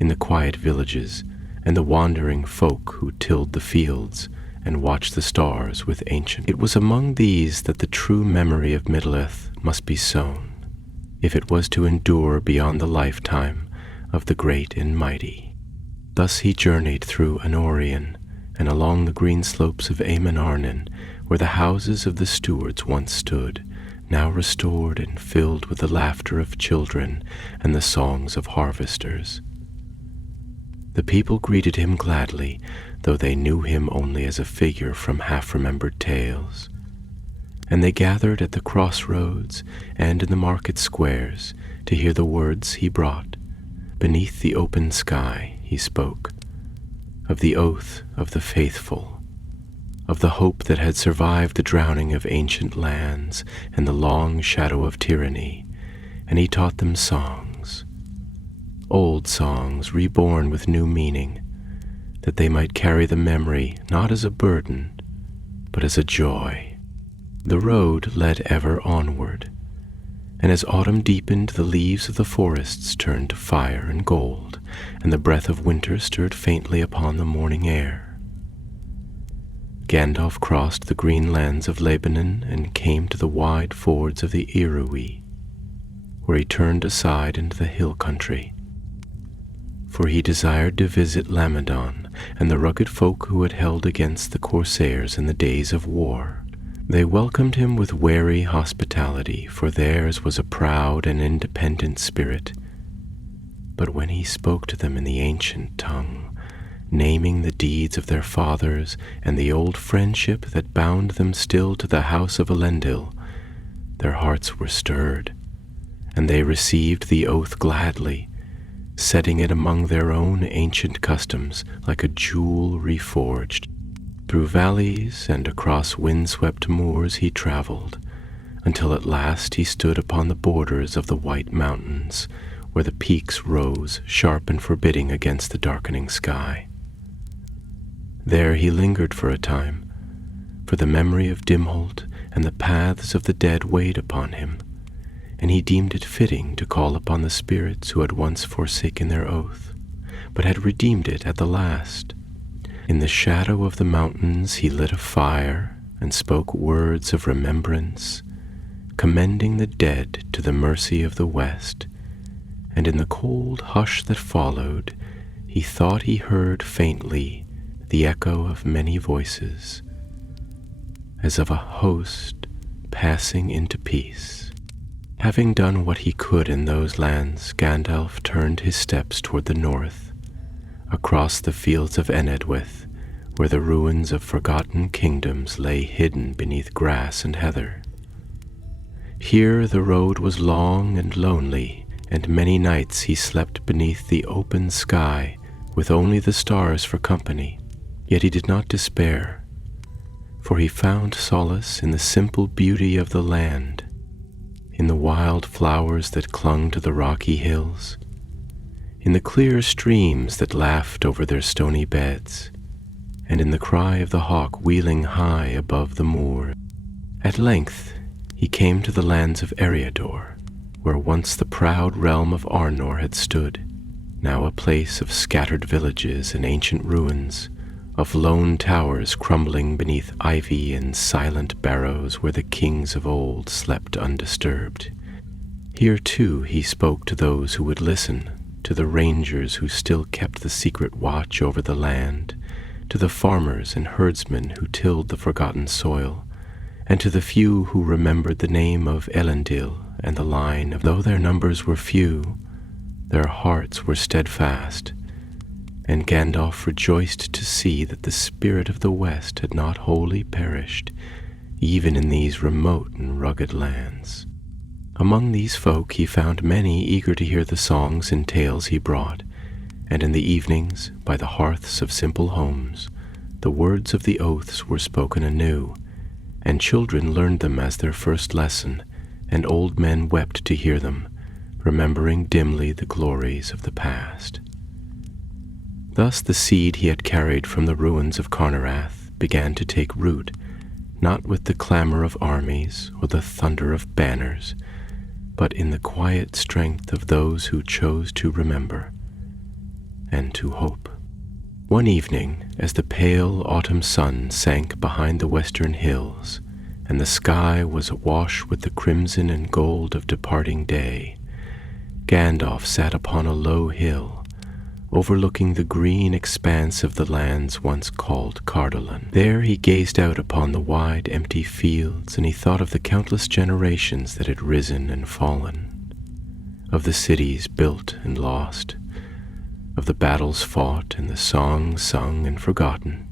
in the quiet villages, and the wandering folk who tilled the fields and watched the stars with ancient. It was among these that the true memory of Middle-earth must be sown, if it was to endure beyond the lifetime of the great and mighty. Thus he journeyed through Anorion and along the green slopes of Aemon Arnon, where the houses of the stewards once stood, now restored and filled with the laughter of children and the songs of harvesters. The people greeted him gladly, though they knew him only as a figure from half-remembered tales. And they gathered at the crossroads and in the market squares to hear the words he brought. Beneath the open sky he spoke, of the oath of the faithful, of the hope that had survived the drowning of ancient lands and the long shadow of tyranny, and he taught them songs, old songs reborn with new meaning, that they might carry the memory not as a burden, but as a joy. The road led ever onward, and as autumn deepened, the leaves of the forests turned to fire and gold, and the breath of winter stirred faintly upon the morning air. Gandalf crossed the green lands of Lebanon and came to the wide fords of the Irui, where he turned aside into the hill country, for he desired to visit Lamadon and the rugged folk who had held against the corsairs in the days of war. They welcomed him with wary hospitality, for theirs was a proud and independent spirit. But when he spoke to them in the ancient tongue, naming the deeds of their fathers and the old friendship that bound them still to the house of Elendil, their hearts were stirred, and they received the oath gladly, setting it among their own ancient customs like a jewel reforged. Through valleys and across wind-swept moors he traveled, until at last he stood upon the borders of the White Mountains, where the peaks rose sharp and forbidding against the darkening sky. There he lingered for a time, for the memory of Dimholt and the paths of the dead weighed upon him, and he deemed it fitting to call upon the spirits who had once forsaken their oath, but had redeemed it at the last. In the shadow of the mountains he lit a fire and spoke words of remembrance, commending the dead to the mercy of the West, and in the cold hush that followed, he thought he heard faintly the echo of many voices, as of a host passing into peace. Having done what he could in those lands, Gandalf turned his steps toward the north, across the fields of Enedwith, where the ruins of forgotten kingdoms lay hidden beneath grass and heather. Here the road was long and lonely, and many nights he slept beneath the open sky with only the stars for company. Yet he did not despair, for he found solace in the simple beauty of the land, in the wild flowers that clung to the rocky hills, in the clear streams that laughed over their stony beds, and in the cry of the hawk wheeling high above the moor. At length he came to the lands of Eriador, where once the proud realm of Arnor had stood, now a place of scattered villages and ancient ruins, of lone towers crumbling beneath ivy and silent barrows where the kings of old slept undisturbed. Here too he spoke to those who would listen, to the rangers who still kept the secret watch over the land, to the farmers and herdsmen who tilled the forgotten soil, and to the few who remembered the name of Elendil and the line of, though their numbers were few, their hearts were steadfast, and Gandalf rejoiced to see that the spirit of the West had not wholly perished, even in these remote and rugged lands. Among these folk he found many eager to hear the songs and tales he brought, and in the evenings, by the hearths of simple homes, the words of the oaths were spoken anew, and children learned them as their first lesson, and old men wept to hear them, remembering dimly the glories of the past. Thus the seed he had carried from the ruins of Carnarath began to take root, not with the clamor of armies or the thunder of banners, but in the quiet strength of those who chose to remember and to hope. One evening, as the pale autumn sun sank behind the western hills, and the sky was awash with the crimson and gold of departing day, Gandalf sat upon a low hill, overlooking the green expanse of the lands once called Cardolan. There he gazed out upon the wide, empty fields, and he thought of the countless generations that had risen and fallen, of the cities built and lost, of the battles fought and the songs sung and forgotten,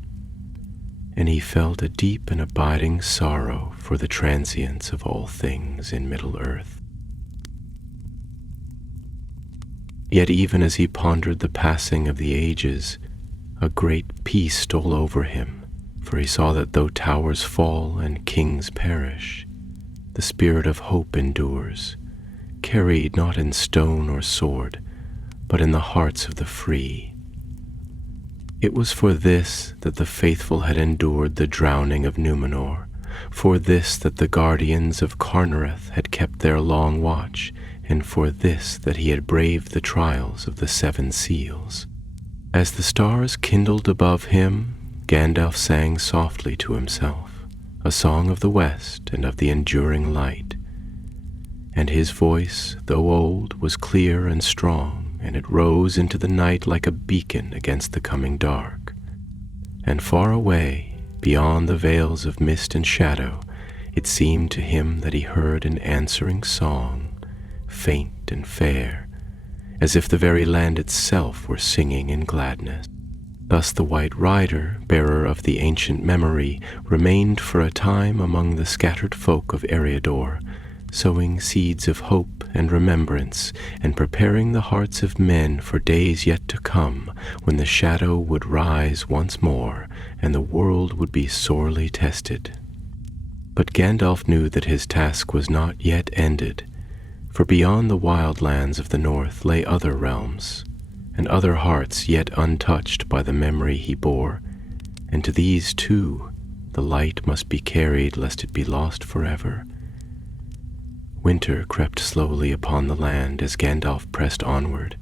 and he felt a deep and abiding sorrow for the transience of all things in Middle-earth. Yet even as he pondered the passing of the ages, a great peace stole over him, for he saw that though towers fall and kings perish, the spirit of hope endures, carried not in stone or sword, but in the hearts of the free. It was for this that the faithful had endured the drowning of Númenor, for this that the guardians of Carnareth had kept their long watch, and for this that he had braved the trials of the Seven Seals. As the stars kindled above him, Gandalf sang softly to himself, a song of the west and of the enduring light. And his voice, though old, was clear and strong, and it rose into the night like a beacon against the coming dark. And far away, beyond the veils of mist and shadow, it seemed to him that he heard an answering song, faint and fair, as if the very land itself were singing in gladness. Thus the White Rider, bearer of the ancient memory, remained for a time among the scattered folk of Eriador, sowing seeds of hope and remembrance, and preparing the hearts of men for days yet to come, when the shadow would rise once more, and the world would be sorely tested. But Gandalf knew that his task was not yet ended, for beyond the wild lands of the north lay other realms, and other hearts yet untouched by the memory he bore, and to these too the light must be carried lest it be lost forever. Winter crept slowly upon the land as Gandalf pressed onward,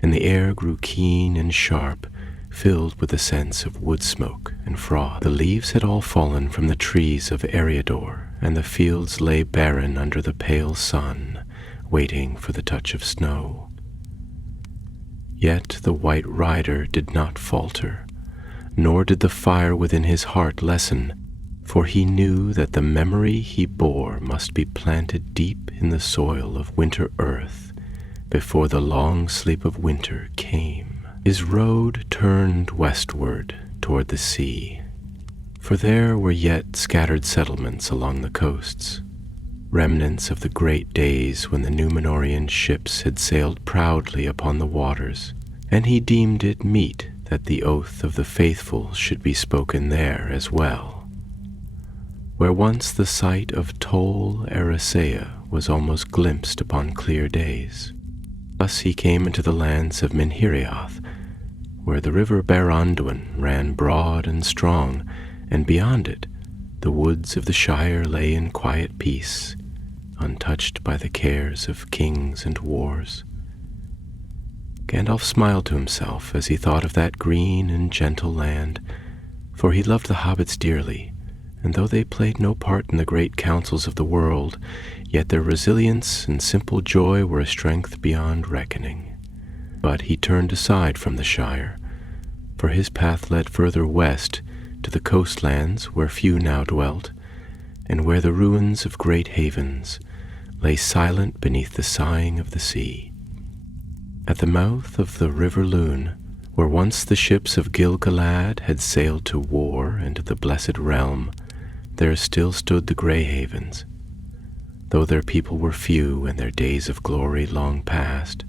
and the air grew keen and sharp, filled with a sense of wood smoke and frost. The leaves had all fallen from the trees of Eriador, and the fields lay barren under the pale sun, waiting for the touch of snow. Yet the White Rider did not falter, nor did the fire within his heart lessen, for he knew that the memory he bore must be planted deep in the soil of winter earth before the long sleep of winter came. His road turned westward toward the sea, for there were yet scattered settlements along the coasts, remnants of the great days when the Númenorian ships had sailed proudly upon the waters, and he deemed it meet that the oath of the faithful should be spoken there as well, where once the site of Tol Eressëa was almost glimpsed upon clear days. Thus he came into the lands of Minhirioth, where the river Barandwin ran broad and strong, and beyond it the woods of the Shire lay in quiet peace, untouched by the cares of kings and wars. Gandalf smiled to himself as he thought of that green and gentle land, for he loved the hobbits dearly, and though they played no part in the great councils of the world, yet their resilience and simple joy were a strength beyond reckoning. But he turned aside from the Shire, for his path led further west to the coastlands where few now dwelt, and where the ruins of great havens lay silent beneath the sighing of the sea. At the mouth of the River Lune, where once the ships of Gil-galad had sailed to war and to the Blessed Realm, there still stood the Grey Havens, though their people were few and their days of glory long past.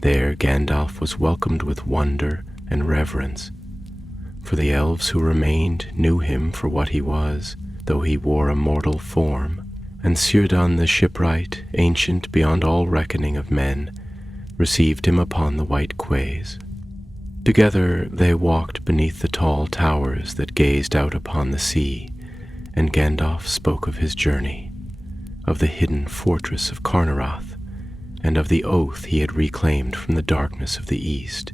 There Gandalf was welcomed with wonder and reverence, for the elves who remained knew him for what he was, though he wore a mortal form, and Círdan the shipwright, ancient beyond all reckoning of men, received him upon the white quays. Together they walked beneath the tall towers that gazed out upon the sea, and Gandalf spoke of his journey, of the hidden fortress of Carnarath, and of the oath he had reclaimed from the darkness of the east.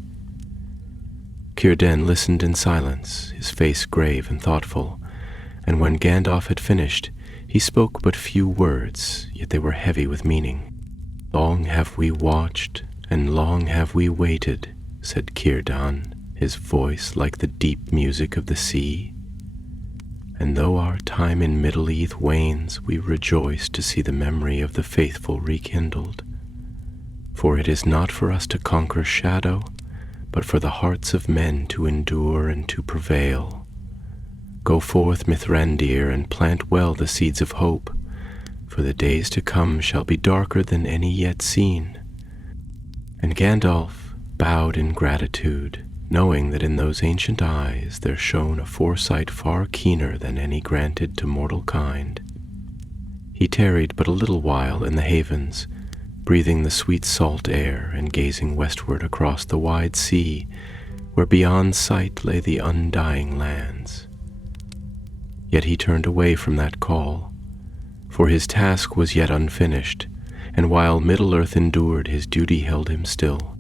Círdan listened in silence, his face grave and thoughtful, and when Gandalf had finished, he spoke but few words, yet they were heavy with meaning. "Long have we watched, and long have we waited," said Círdan, his voice like the deep music of the sea. "And though our time in Middle-earth wanes, we rejoice to see the memory of the faithful rekindled. For it is not for us to conquer shadow, but for the hearts of men to endure and to prevail. Go forth, Mithrandir, and plant well the seeds of hope, for the days to come shall be darker than any yet seen." And Gandalf bowed in gratitude, knowing that in those ancient eyes there shone a foresight far keener than any granted to mortal kind. He tarried but a little while in the havens, breathing the sweet salt air and gazing westward across the wide sea, where beyond sight lay the undying lands. Yet he turned away from that call, for his task was yet unfinished, and while Middle-earth endured, his duty held him still.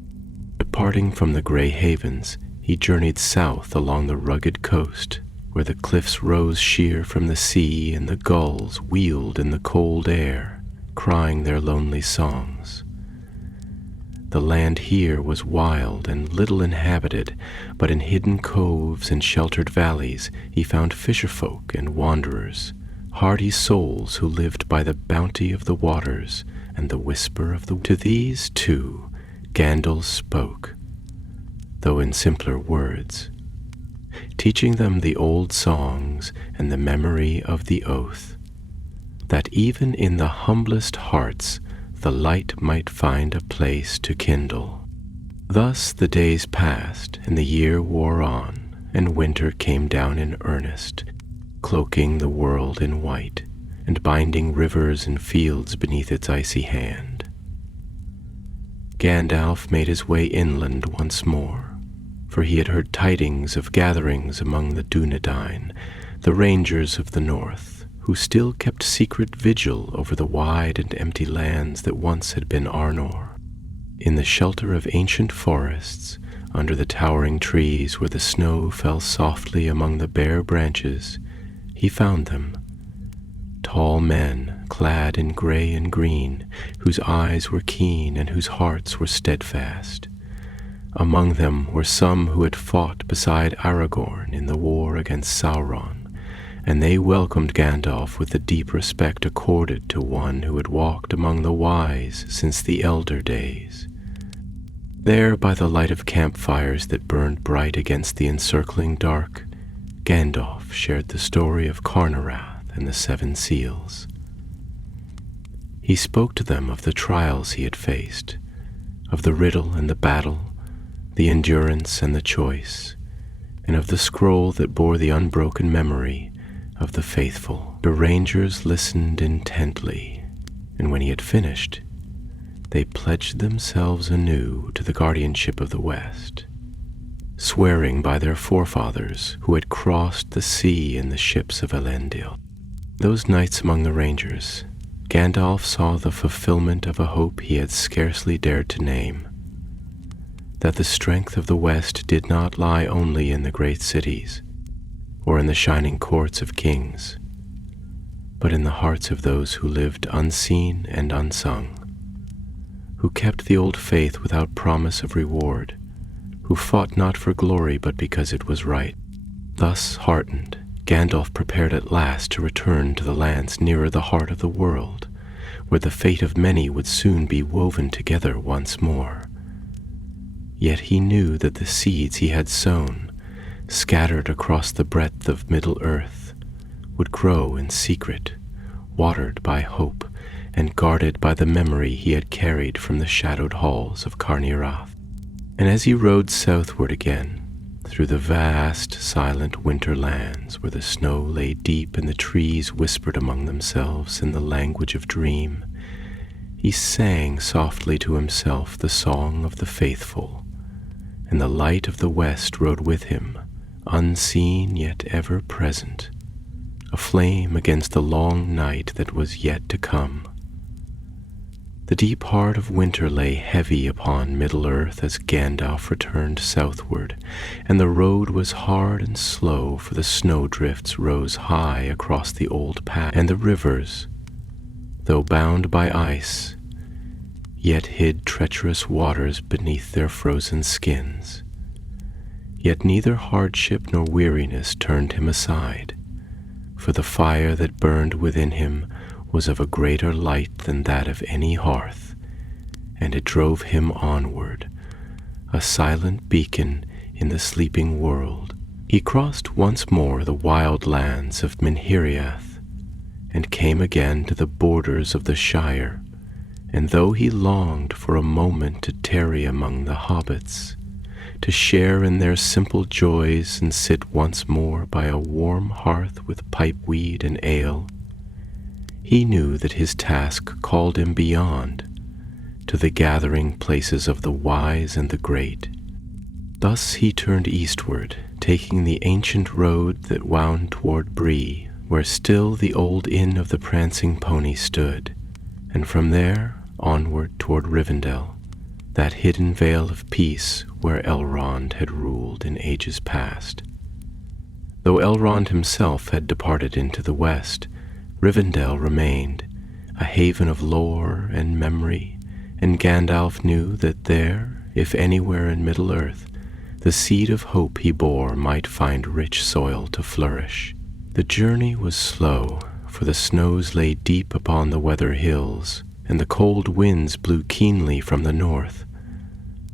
Departing from the grey havens, he journeyed south along the rugged coast, where the cliffs rose sheer from the sea and the gulls wheeled in the cold air, crying their lonely songs. The land here was wild and little inhabited, but in hidden coves and sheltered valleys he found fisherfolk and wanderers, hardy souls who lived by the bounty of the waters and the whisper of the... To these, too, Gandalf spoke, though in simpler words, teaching them the old songs and the memory of the oath, that even in the humblest hearts the light might find a place to kindle. Thus the days passed, and the year wore on, and winter came down in earnest, cloaking the world in white, and binding rivers and fields beneath its icy hand. Gandalf made his way inland once more, for he had heard tidings of gatherings among the Dúnedain, the rangers of the north, who still kept secret vigil over the wide and empty lands that once had been Arnor. In the shelter of ancient forests, under the towering trees where the snow fell softly among the bare branches, he found them, tall men clad in gray and green, whose eyes were keen and whose hearts were steadfast. Among them were some who had fought beside Aragorn in the war against Sauron, and they welcomed Gandalf with the deep respect accorded to one who had walked among the wise since the elder days. There, by the light of campfires that burned bright against the encircling dark, Gandalf shared the story of Carnarath and the Seven Seals. He spoke to them of the trials he had faced, of the riddle and the battle, the endurance and the choice, and of the scroll that bore the unbroken memory of the faithful. The rangers listened intently, and when he had finished, they pledged themselves anew to the guardianship of the West, swearing by their forefathers who had crossed the sea in the ships of Elendil. Those nights among the rangers, Gandalf saw the fulfillment of a hope he had scarcely dared to name, that the strength of the West did not lie only in the great cities, or in the shining courts of kings, but in the hearts of those who lived unseen and unsung, who kept the old faith without promise of reward, who fought not for glory but because it was right. Thus heartened, Gandalf prepared at last to return to the lands nearer the heart of the world, where the fate of many would soon be woven together once more. Yet he knew that the seeds he had sown, scattered across the breadth of Middle-earth, would grow in secret, watered by hope and guarded by the memory he had carried from the shadowed halls of Carnirath. And as he rode southward again, through the vast, silent winter lands where the snow lay deep and the trees whispered among themselves in the language of dream, he sang softly to himself the song of the faithful, and the light of the west rode with him, unseen yet ever present, a flame against the long night that was yet to come. The deep heart of winter lay heavy upon Middle-earth as Gandalf returned southward, and the road was hard and slow, for the snowdrifts rose high across the old path, and the rivers, though bound by ice, yet hid treacherous waters beneath their frozen skins. Yet neither hardship nor weariness turned him aside, for the fire that burned within him was of a greater light than that of any hearth, and it drove him onward, a silent beacon in the sleeping world. He crossed once more the wild lands of Minhiriath, and came again to the borders of the Shire, and though he longed for a moment to tarry among the hobbits, to share in their simple joys and sit once more by a warm hearth with pipeweed and ale, he knew that his task called him beyond, to the gathering places of the wise and the great. Thus he turned eastward, taking the ancient road that wound toward Bree, where still the old inn of the Prancing Pony stood, and from there onward toward Rivendell, that hidden vale of peace where Elrond had ruled in ages past. Though Elrond himself had departed into the west, Rivendell remained, a haven of lore and memory, and Gandalf knew that there, if anywhere in Middle-earth, the seed of hope he bore might find rich soil to flourish. The journey was slow, for the snows lay deep upon the weather hills, and the cold winds blew keenly from the north.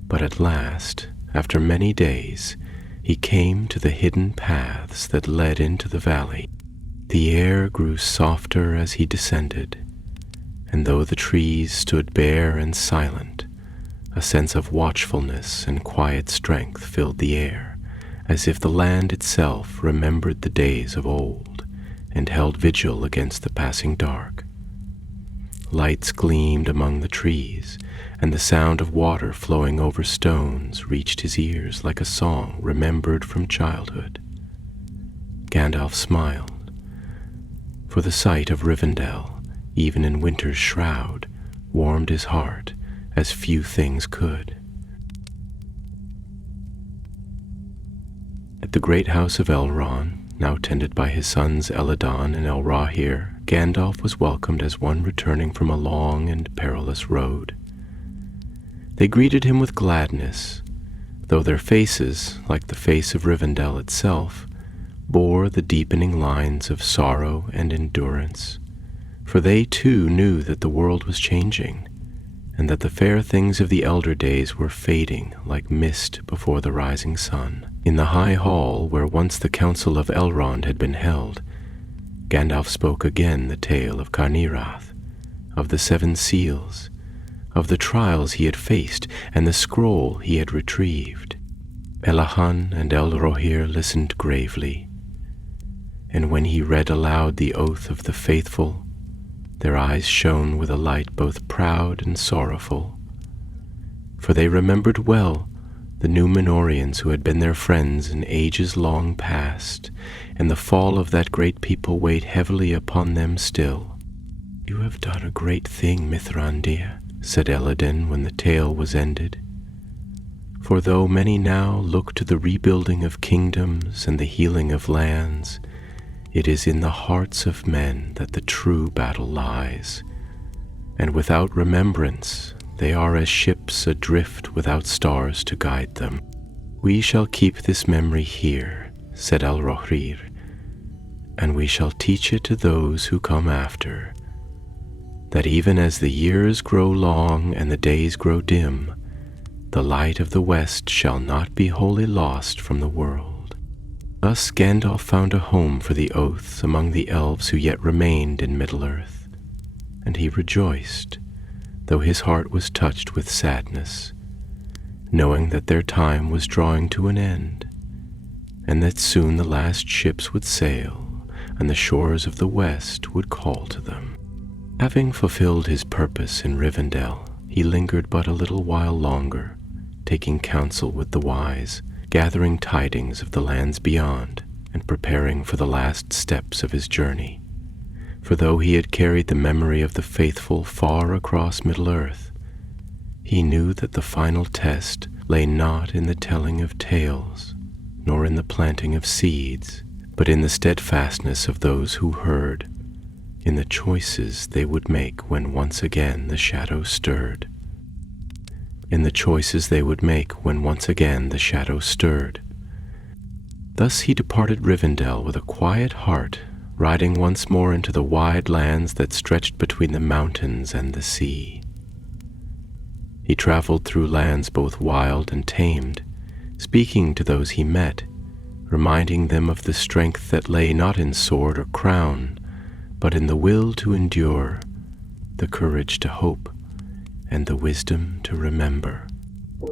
But at last, after many days, he came to the hidden paths that led into the valley. The air grew softer as he descended, and though the trees stood bare and silent, a sense of watchfulness and quiet strength filled the air, as if the land itself remembered the days of old and held vigil against the passing dark. Lights gleamed among the trees, and the sound of water flowing over stones reached his ears like a song remembered from childhood. Gandalf smiled, for the sight of Rivendell, even in winter's shroud, warmed his heart as few things could. At the great house of Elrond, now tended by his sons Elladan and Elrahir, Gandalf was welcomed as one returning from a long and perilous road. They greeted him with gladness, though their faces, like the face of Rivendell itself, bore the deepening lines of sorrow and endurance, for they too knew that the world was changing, and that the fair things of the elder days were fading like mist before the rising sun. In the high hall where once the council of Elrond had been held, Gandalf spoke again the tale of Carnirath, of the seven seals, of the trials he had faced and the scroll he had retrieved. Elahan and Elrohir listened gravely, and when he read aloud the oath of the faithful, their eyes shone with a light both proud and sorrowful, for they remembered well the Númenóreans who had been their friends in ages long past, and the fall of that great people weighed heavily upon them still. "You have done a great thing, Mithrandir," said Elladan when the tale was ended. "For though many now look to the rebuilding of kingdoms and the healing of lands, it is in the hearts of men that the true battle lies, and without remembrance they are as ships adrift without stars to guide them. We shall keep this memory here," said Elrohir, "and we shall teach it to those who come after, that even as the years grow long and the days grow dim, the light of the West shall not be wholly lost from the world." Thus Gandalf found a home for the oaths among the elves who yet remained in Middle-earth, and he rejoiced, though his heart was touched with sadness, knowing that their time was drawing to an end, and that soon the last ships would sail, and the shores of the west would call to them. Having fulfilled his purpose in Rivendell, he lingered but a little while longer, taking counsel with the wise, gathering tidings of the lands beyond, and preparing for the last steps of his journey. For though he had carried the memory of the faithful far across Middle-earth, he knew that the final test lay not in the telling of tales, nor in the planting of seeds, but in the steadfastness of those who heard, in the choices they would make when once again the shadow stirred. In the choices they would make when once again the shadow stirred. Thus he departed Rivendell with a quiet heart, riding once more into the wide lands that stretched between the mountains and the sea. He traveled through lands both wild and tamed, speaking to those he met, reminding them of the strength that lay not in sword or crown, but in the will to endure, the courage to hope, and the wisdom to remember.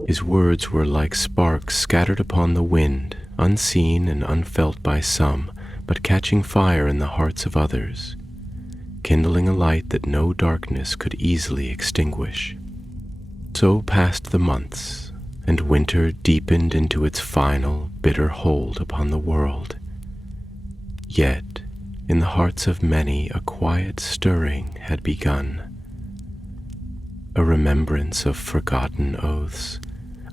His words were like sparks scattered upon the wind, unseen and unfelt by some, but catching fire in the hearts of others, kindling a light that no darkness could easily extinguish. So passed the months, and winter deepened into its final, bitter hold upon the world. Yet, in the hearts of many a quiet stirring had begun, a remembrance of forgotten oaths,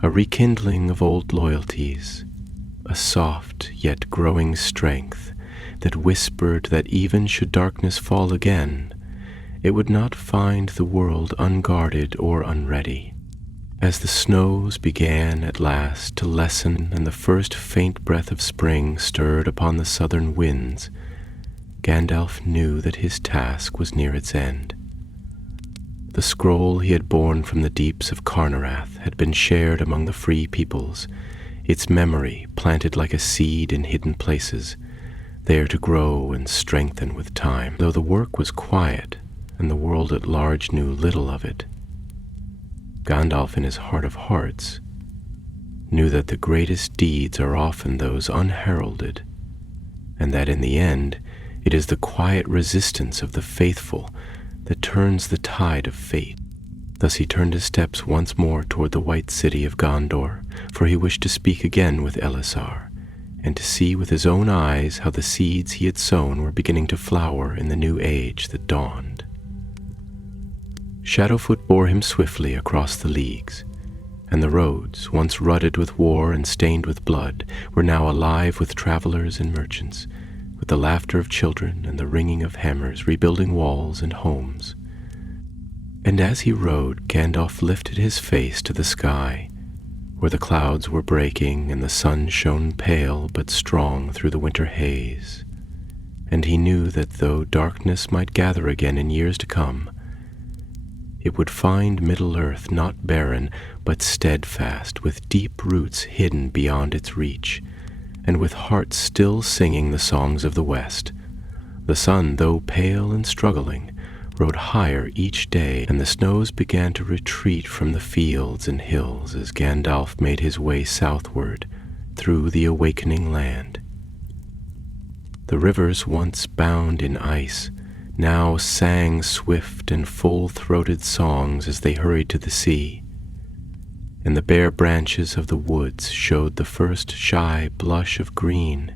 a rekindling of old loyalties, a soft yet growing strength that whispered that even should darkness fall again, it would not find the world unguarded or unready. As the snows began at last to lessen and the first faint breath of spring stirred upon the southern winds, Gandalf knew that his task was near its end. The scroll he had borne from the deeps of Carnarath had been shared among the free peoples, its memory planted like a seed in hidden places, there to grow and strengthen with time. Though the work was quiet, and the world at large knew little of it, Gandalf in his heart of hearts knew that the greatest deeds are often those unheralded, and that in the end it is the quiet resistance of the faithful that turns the tide of fate. Thus he turned his steps once more toward the white city of Gondor, for he wished to speak again with Elisar, and to see with his own eyes how the seeds he had sown were beginning to flower in the new age that dawned. Shadowfoot bore him swiftly across the leagues, and the roads, once rutted with war and stained with blood, were now alive with travelers and merchants, with the laughter of children and the ringing of hammers rebuilding walls and homes. And as he rode, Gandalf lifted his face to the sky, where the clouds were breaking and the sun shone pale but strong through the winter haze. And he knew that though darkness might gather again in years to come, it would find Middle-earth not barren, but steadfast, with deep roots hidden beyond its reach, and with hearts still singing the songs of the West. The sun, though pale and struggling, rode higher each day, and the snows began to retreat from the fields and hills as Gandalf made his way southward through the awakening land. The rivers, once bound in ice, now sang swift and full-throated songs as they hurried to the sea, and the bare branches of the woods showed the first shy blush of green,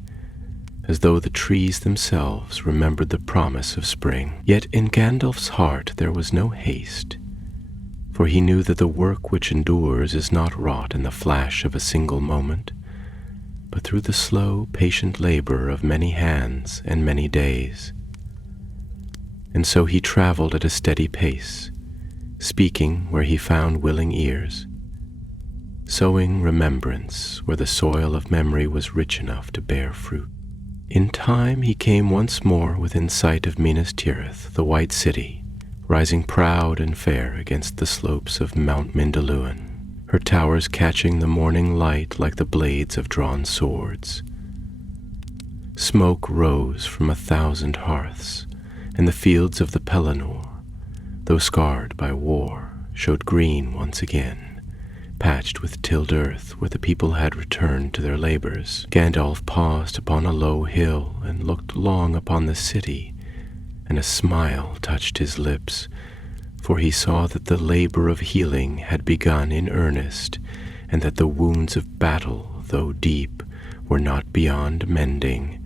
as though the trees themselves remembered the promise of spring. Yet in Gandalf's heart there was no haste, for he knew that the work which endures is not wrought in the flash of a single moment, but through the slow, patient labor of many hands and many days. And so he traveled at a steady pace, speaking where he found willing ears, sowing remembrance where the soil of memory was rich enough to bear fruit. In time he came once more within sight of Minas Tirith, the White City, rising proud and fair against the slopes of Mount Mindalluin, her towers catching the morning light like the blades of drawn swords. Smoke rose from 1,000 hearths, and the fields of the Pelennor, though scarred by war, showed green once again, patched with tilled earth where the people had returned to their labors. Gandalf paused upon a low hill and looked long upon the city, and a smile touched his lips, for he saw that the labor of healing had begun in earnest, and that the wounds of battle, though deep, were not beyond mending.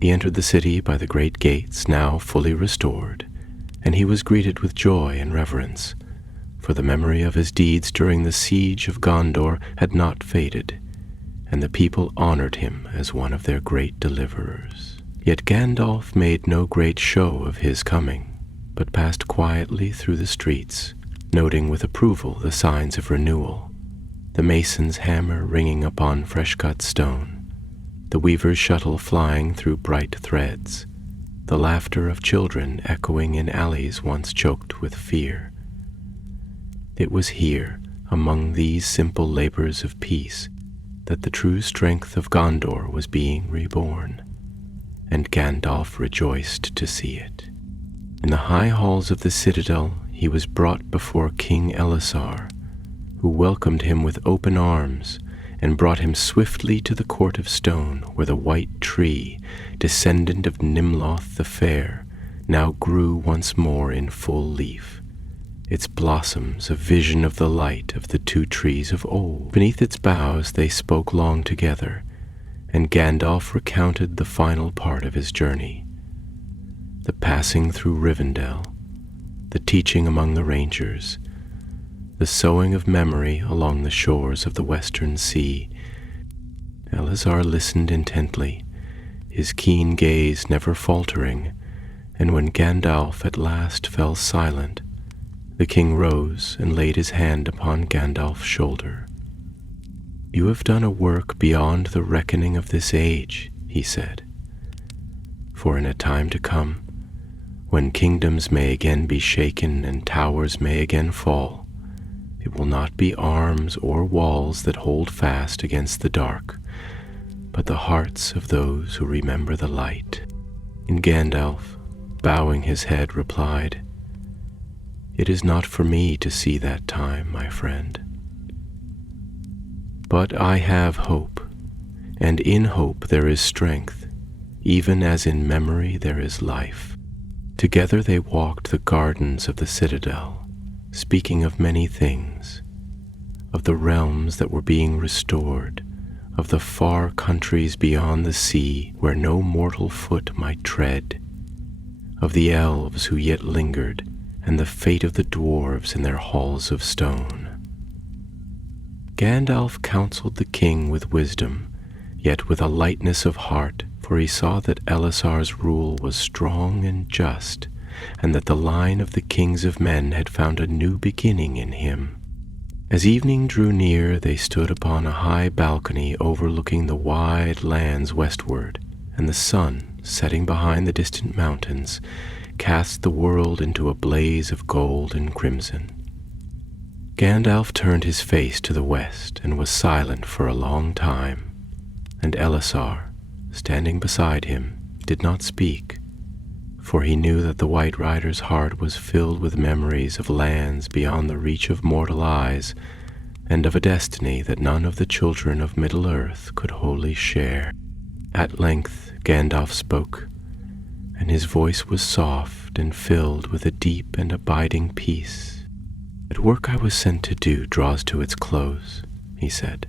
He entered the city by the great gates, now fully restored, and he was greeted with joy and reverence, for the memory of his deeds during the siege of Gondor had not faded, and the people honored him as one of their great deliverers. Yet Gandalf made no great show of his coming, but passed quietly through the streets, noting with approval the signs of renewal, the mason's hammer ringing upon fresh-cut stone, the weaver's shuttle flying through bright threads, the laughter of children echoing in alleys once choked with fear. It was here, among these simple labors of peace, that the true strength of Gondor was being reborn, and Gandalf rejoiced to see it. In the high halls of the citadel he was brought before King Elessar, who welcomed him with open arms and brought him swiftly to the court of stone where the white tree, descendant of Nimloth the Fair, now grew once more in full leaf, its blossoms a vision of the light of the two trees of old. Beneath its boughs they spoke long together, and Gandalf recounted the final part of his journey, the passing through Rivendell, the teaching among the rangers, the sowing of memory along the shores of the western sea. Elessar listened intently, his keen gaze never faltering, and when Gandalf at last fell silent, the king rose and laid his hand upon Gandalf's shoulder. "You have done a work beyond the reckoning of this age," he said. "For in a time to come, when kingdoms may again be shaken and towers may again fall, it will not be arms or walls that hold fast against the dark, but the hearts of those who remember the light." And Gandalf, bowing his head, replied, "It is not for me to see that time, my friend. But I have hope, and in hope there is strength, even as in memory there is life." Together they walked the gardens of the citadel, speaking of many things, of the realms that were being restored, of the far countries beyond the sea where no mortal foot might tread, of the elves who yet lingered, and the fate of the dwarves in their halls of stone. Gandalf counseled the king with wisdom, yet with a lightness of heart, for he saw that Elessar's rule was strong and just, and that the line of the kings of men had found a new beginning in him. As evening drew near, they stood upon a high balcony overlooking the wide lands westward, and the sun, setting behind the distant mountains, cast the world into a blaze of gold and crimson. Gandalf turned his face to the west and was silent for a long time, and Elessar, standing beside him, did not speak, for he knew that the White Rider's heart was filled with memories of lands beyond the reach of mortal eyes, and of a destiny that none of the children of Middle-earth could wholly share. At length Gandalf spoke, and his voice was soft and filled with a deep and abiding peace. "The work I was sent to do draws to its close," he said,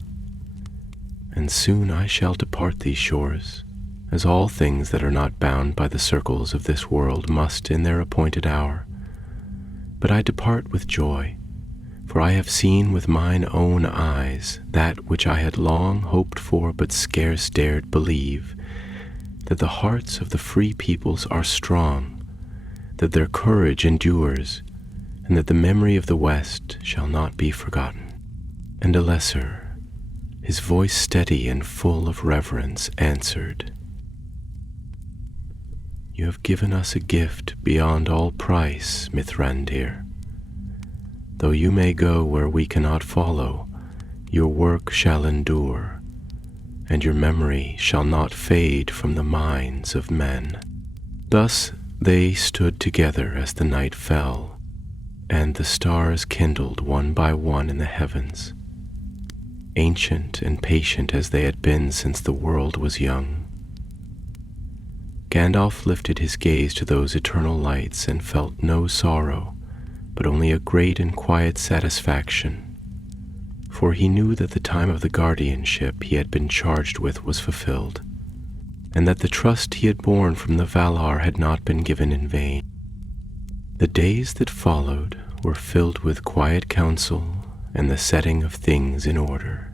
"and soon I shall depart these shores, as all things that are not bound by the circles of this world must in their appointed hour. But I depart with joy, for I have seen with mine own eyes that which I had long hoped for but scarce dared believe, that the hearts of the free peoples are strong, that their courage endures, and that the memory of the West shall not be forgotten." And Elessar, his voice steady and full of reverence, answered, "You have given us a gift beyond all price, Mithrandir. Though you may go where we cannot follow, your work shall endure, and your memory shall not fade from the minds of men." Thus they stood together as the night fell, and the stars kindled one by one in the heavens, ancient and patient as they had been since the world was young. Gandalf lifted his gaze to those eternal lights and felt no sorrow, but only a great and quiet satisfaction, for he knew that the time of the guardianship he had been charged with was fulfilled, and that the trust he had borne from the Valar had not been given in vain. The days that followed were filled with quiet counsel and the setting of things in order.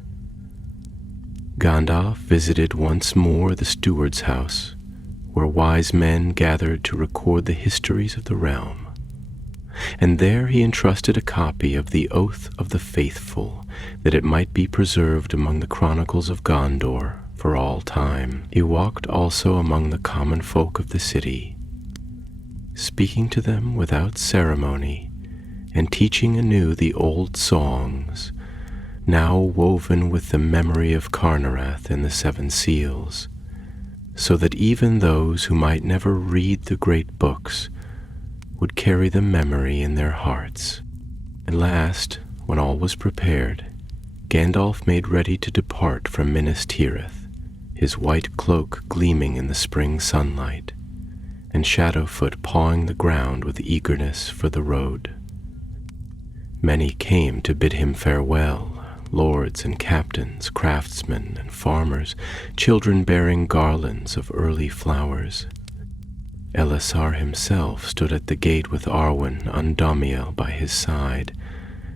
Gandalf visited once more the steward's house, where wise men gathered to record the histories of the realm, and there he entrusted a copy of the Oath of the Faithful, that it might be preserved among the chronicles of Gondor for all time. He walked also among the common folk of the city, speaking to them without ceremony, and teaching anew the old songs, now woven with the memory of Carnarath and the Seven Seals, so that even those who might never read the great books would carry the memory in their hearts. At last, when all was prepared, Gandalf made ready to depart from Minas Tirith, his white cloak gleaming in the spring sunlight, and Shadowfoot pawing the ground with eagerness for the road. Many came to bid him farewell, lords and captains, craftsmen and farmers, children bearing garlands of early flowers. Elisar himself stood at the gate with Arwen Undamiel by his side,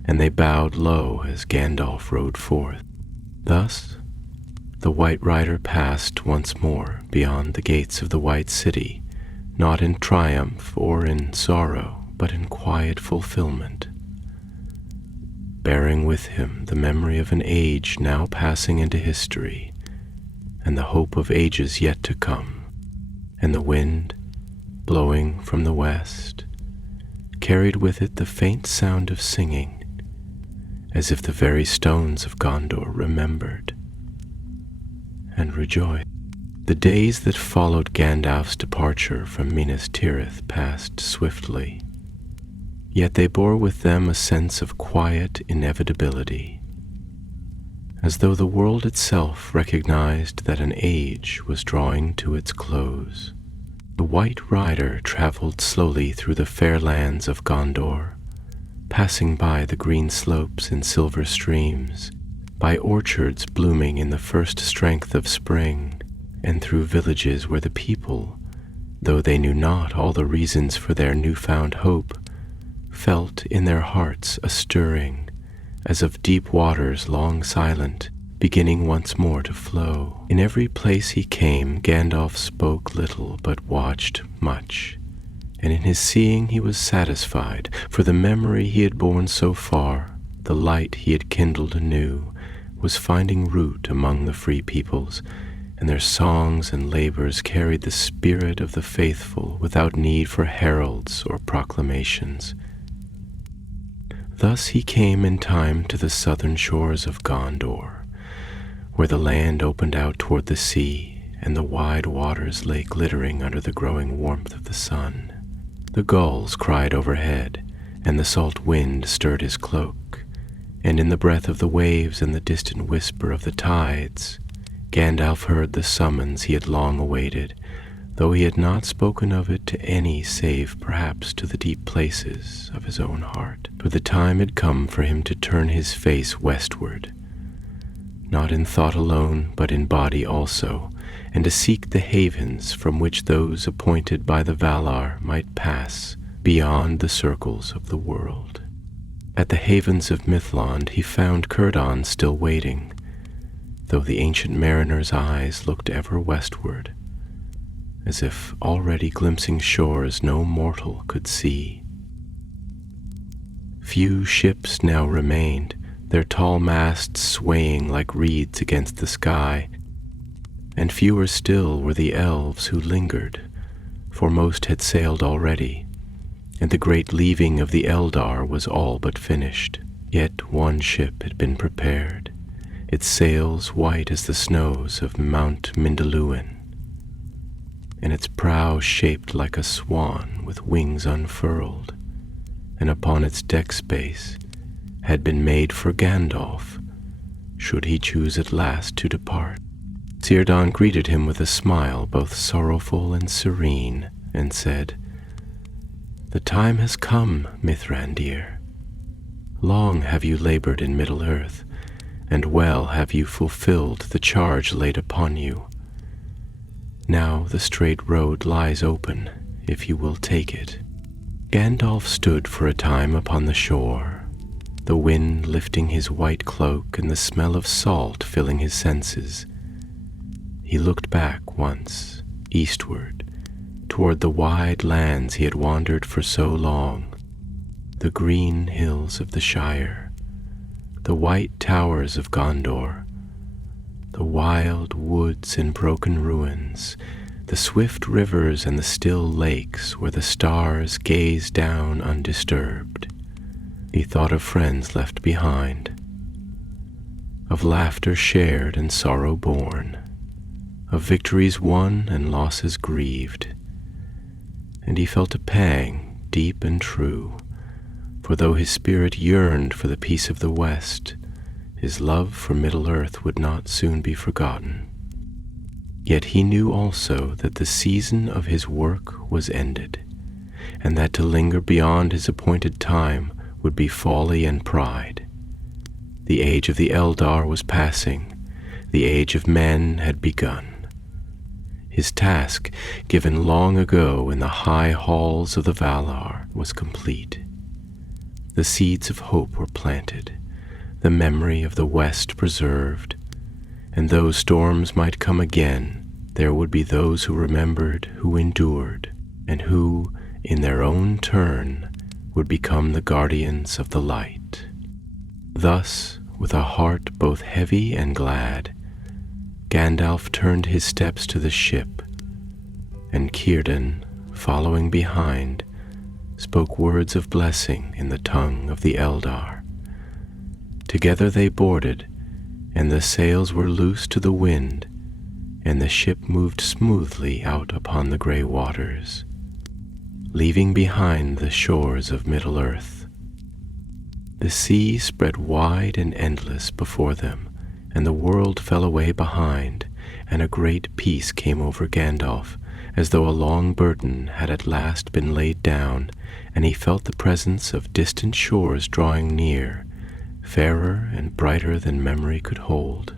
and they bowed low as Gandalf rode forth. Thus the White Rider passed once more beyond the gates of the White City, not in triumph or in sorrow, but in quiet fulfillment, bearing with him the memory of an age now passing into history, and the hope of ages yet to come. And the wind, blowing from the west, carried with it the faint sound of singing, as if the very stones of Gondor remembered and rejoiced. The days that followed Gandalf's departure from Minas Tirith passed swiftly, yet they bore with them a sense of quiet inevitability, as though the world itself recognized that an age was drawing to its close. The White Rider traveled slowly through the fair lands of Gondor, passing by the green slopes and silver streams, by orchards blooming in the first strength of spring, and through villages where the people, though they knew not all the reasons for their newfound hope, felt in their hearts a stirring, as of deep waters long silent, beginning once more to flow. In every place he came, Gandalf spoke little but watched much, and in his seeing he was satisfied, for the memory he had borne so far, the light he had kindled anew, was finding root among the free peoples, and their songs and labors carried the spirit of the faithful without need for heralds or proclamations. Thus he came in time to the southern shores of Gondor, where the land opened out toward the sea, and the wide waters lay glittering under the growing warmth of the sun. The gulls cried overhead, and the salt wind stirred his cloak, and in the breath of the waves and the distant whisper of the tides, Gandalf heard the summons he had long awaited, though he had not spoken of it to any save perhaps to the deep places of his own heart. For the time had come for him to turn his face westward, not in thought alone, but in body also, and to seek the havens from which those appointed by the Valar might pass beyond the circles of the world. At the havens of Mithlond he found Círdan still waiting, though the ancient mariner's eyes looked ever westward, as if already glimpsing shores no mortal could see. Few ships now remained, their tall masts swaying like reeds against the sky, and fewer still were the elves who lingered, for most had sailed already, and the great leaving of the Eldar was all but finished. Yet one ship had been prepared, its sails white as the snows of Mount Mindalluin, and its prow shaped like a swan with wings unfurled, and upon its deck space had been made for Gandalf, should he choose at last to depart. Círdan greeted him with a smile both sorrowful and serene, and said, "The time has come, Mithrandir. Long have you labored in Middle-earth, and well have you fulfilled the charge laid upon you. Now the straight road lies open, if you will take it." Gandalf stood for a time upon the shore, the wind lifting his white cloak and the smell of salt filling his senses. He looked back once, eastward, toward the wide lands he had wandered for so long, the green hills of the Shire, the white towers of Gondor, the wild woods and broken ruins, the swift rivers and the still lakes where the stars gazed down undisturbed. He thought of friends left behind, of laughter shared and sorrow borne, of victories won and losses grieved, and he felt a pang deep and true, for though his spirit yearned for the peace of the West, his love for Middle-earth would not soon be forgotten. Yet he knew also that the season of his work was ended, and that to linger beyond his appointed time would be folly and pride. The age of the Eldar was passing, the age of men had begun. His task, given long ago in the high halls of the Valar, was complete. The seeds of hope were planted, the memory of the West preserved, and though storms might come again, there would be those who remembered, who endured, and who, in their own turn, would become the guardians of the light. Thus, with a heart both heavy and glad, Gandalf turned his steps to the ship, and Círdan, following behind, spoke words of blessing in the tongue of the Eldar. Together they boarded, and the sails were loosed to the wind, and the ship moved smoothly out upon the grey waters, leaving behind the shores of Middle-earth. The sea spread wide and endless before them, and the world fell away behind, and a great peace came over Gandalf, as though a long burden had at last been laid down, and he felt the presence of distant shores drawing near, fairer and brighter than memory could hold.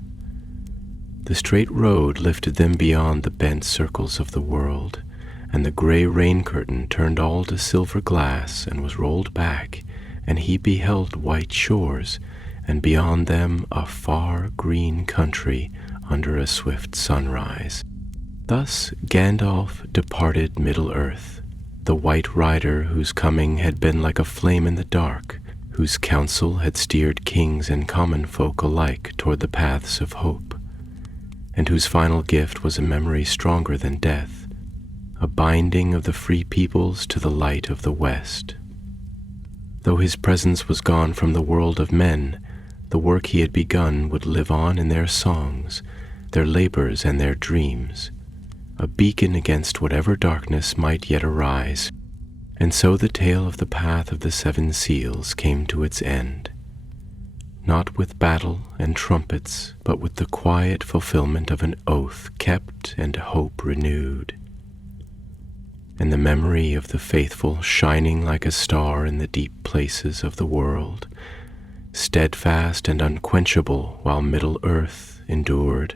The straight road lifted them beyond the bent circles of the world, and the grey rain curtain turned all to silver glass and was rolled back, and he beheld white shores, and beyond them a far green country under a swift sunrise. Thus Gandalf departed Middle-earth, the white rider whose coming had been like a flame in the dark, whose counsel had steered kings and common folk alike toward the paths of hope, and whose final gift was a memory stronger than death, a binding of the free peoples to the light of the West. Though his presence was gone from the world of men, the work he had begun would live on in their songs, their labors and their dreams, a beacon against whatever darkness might yet arise. And so the tale of the Path of the Seven Seals came to its end, not with battle and trumpets, but with the quiet fulfillment of an oath kept and hope renewed, and the memory of the faithful shining like a star in the deep places of the world, steadfast and unquenchable while Middle-earth endured.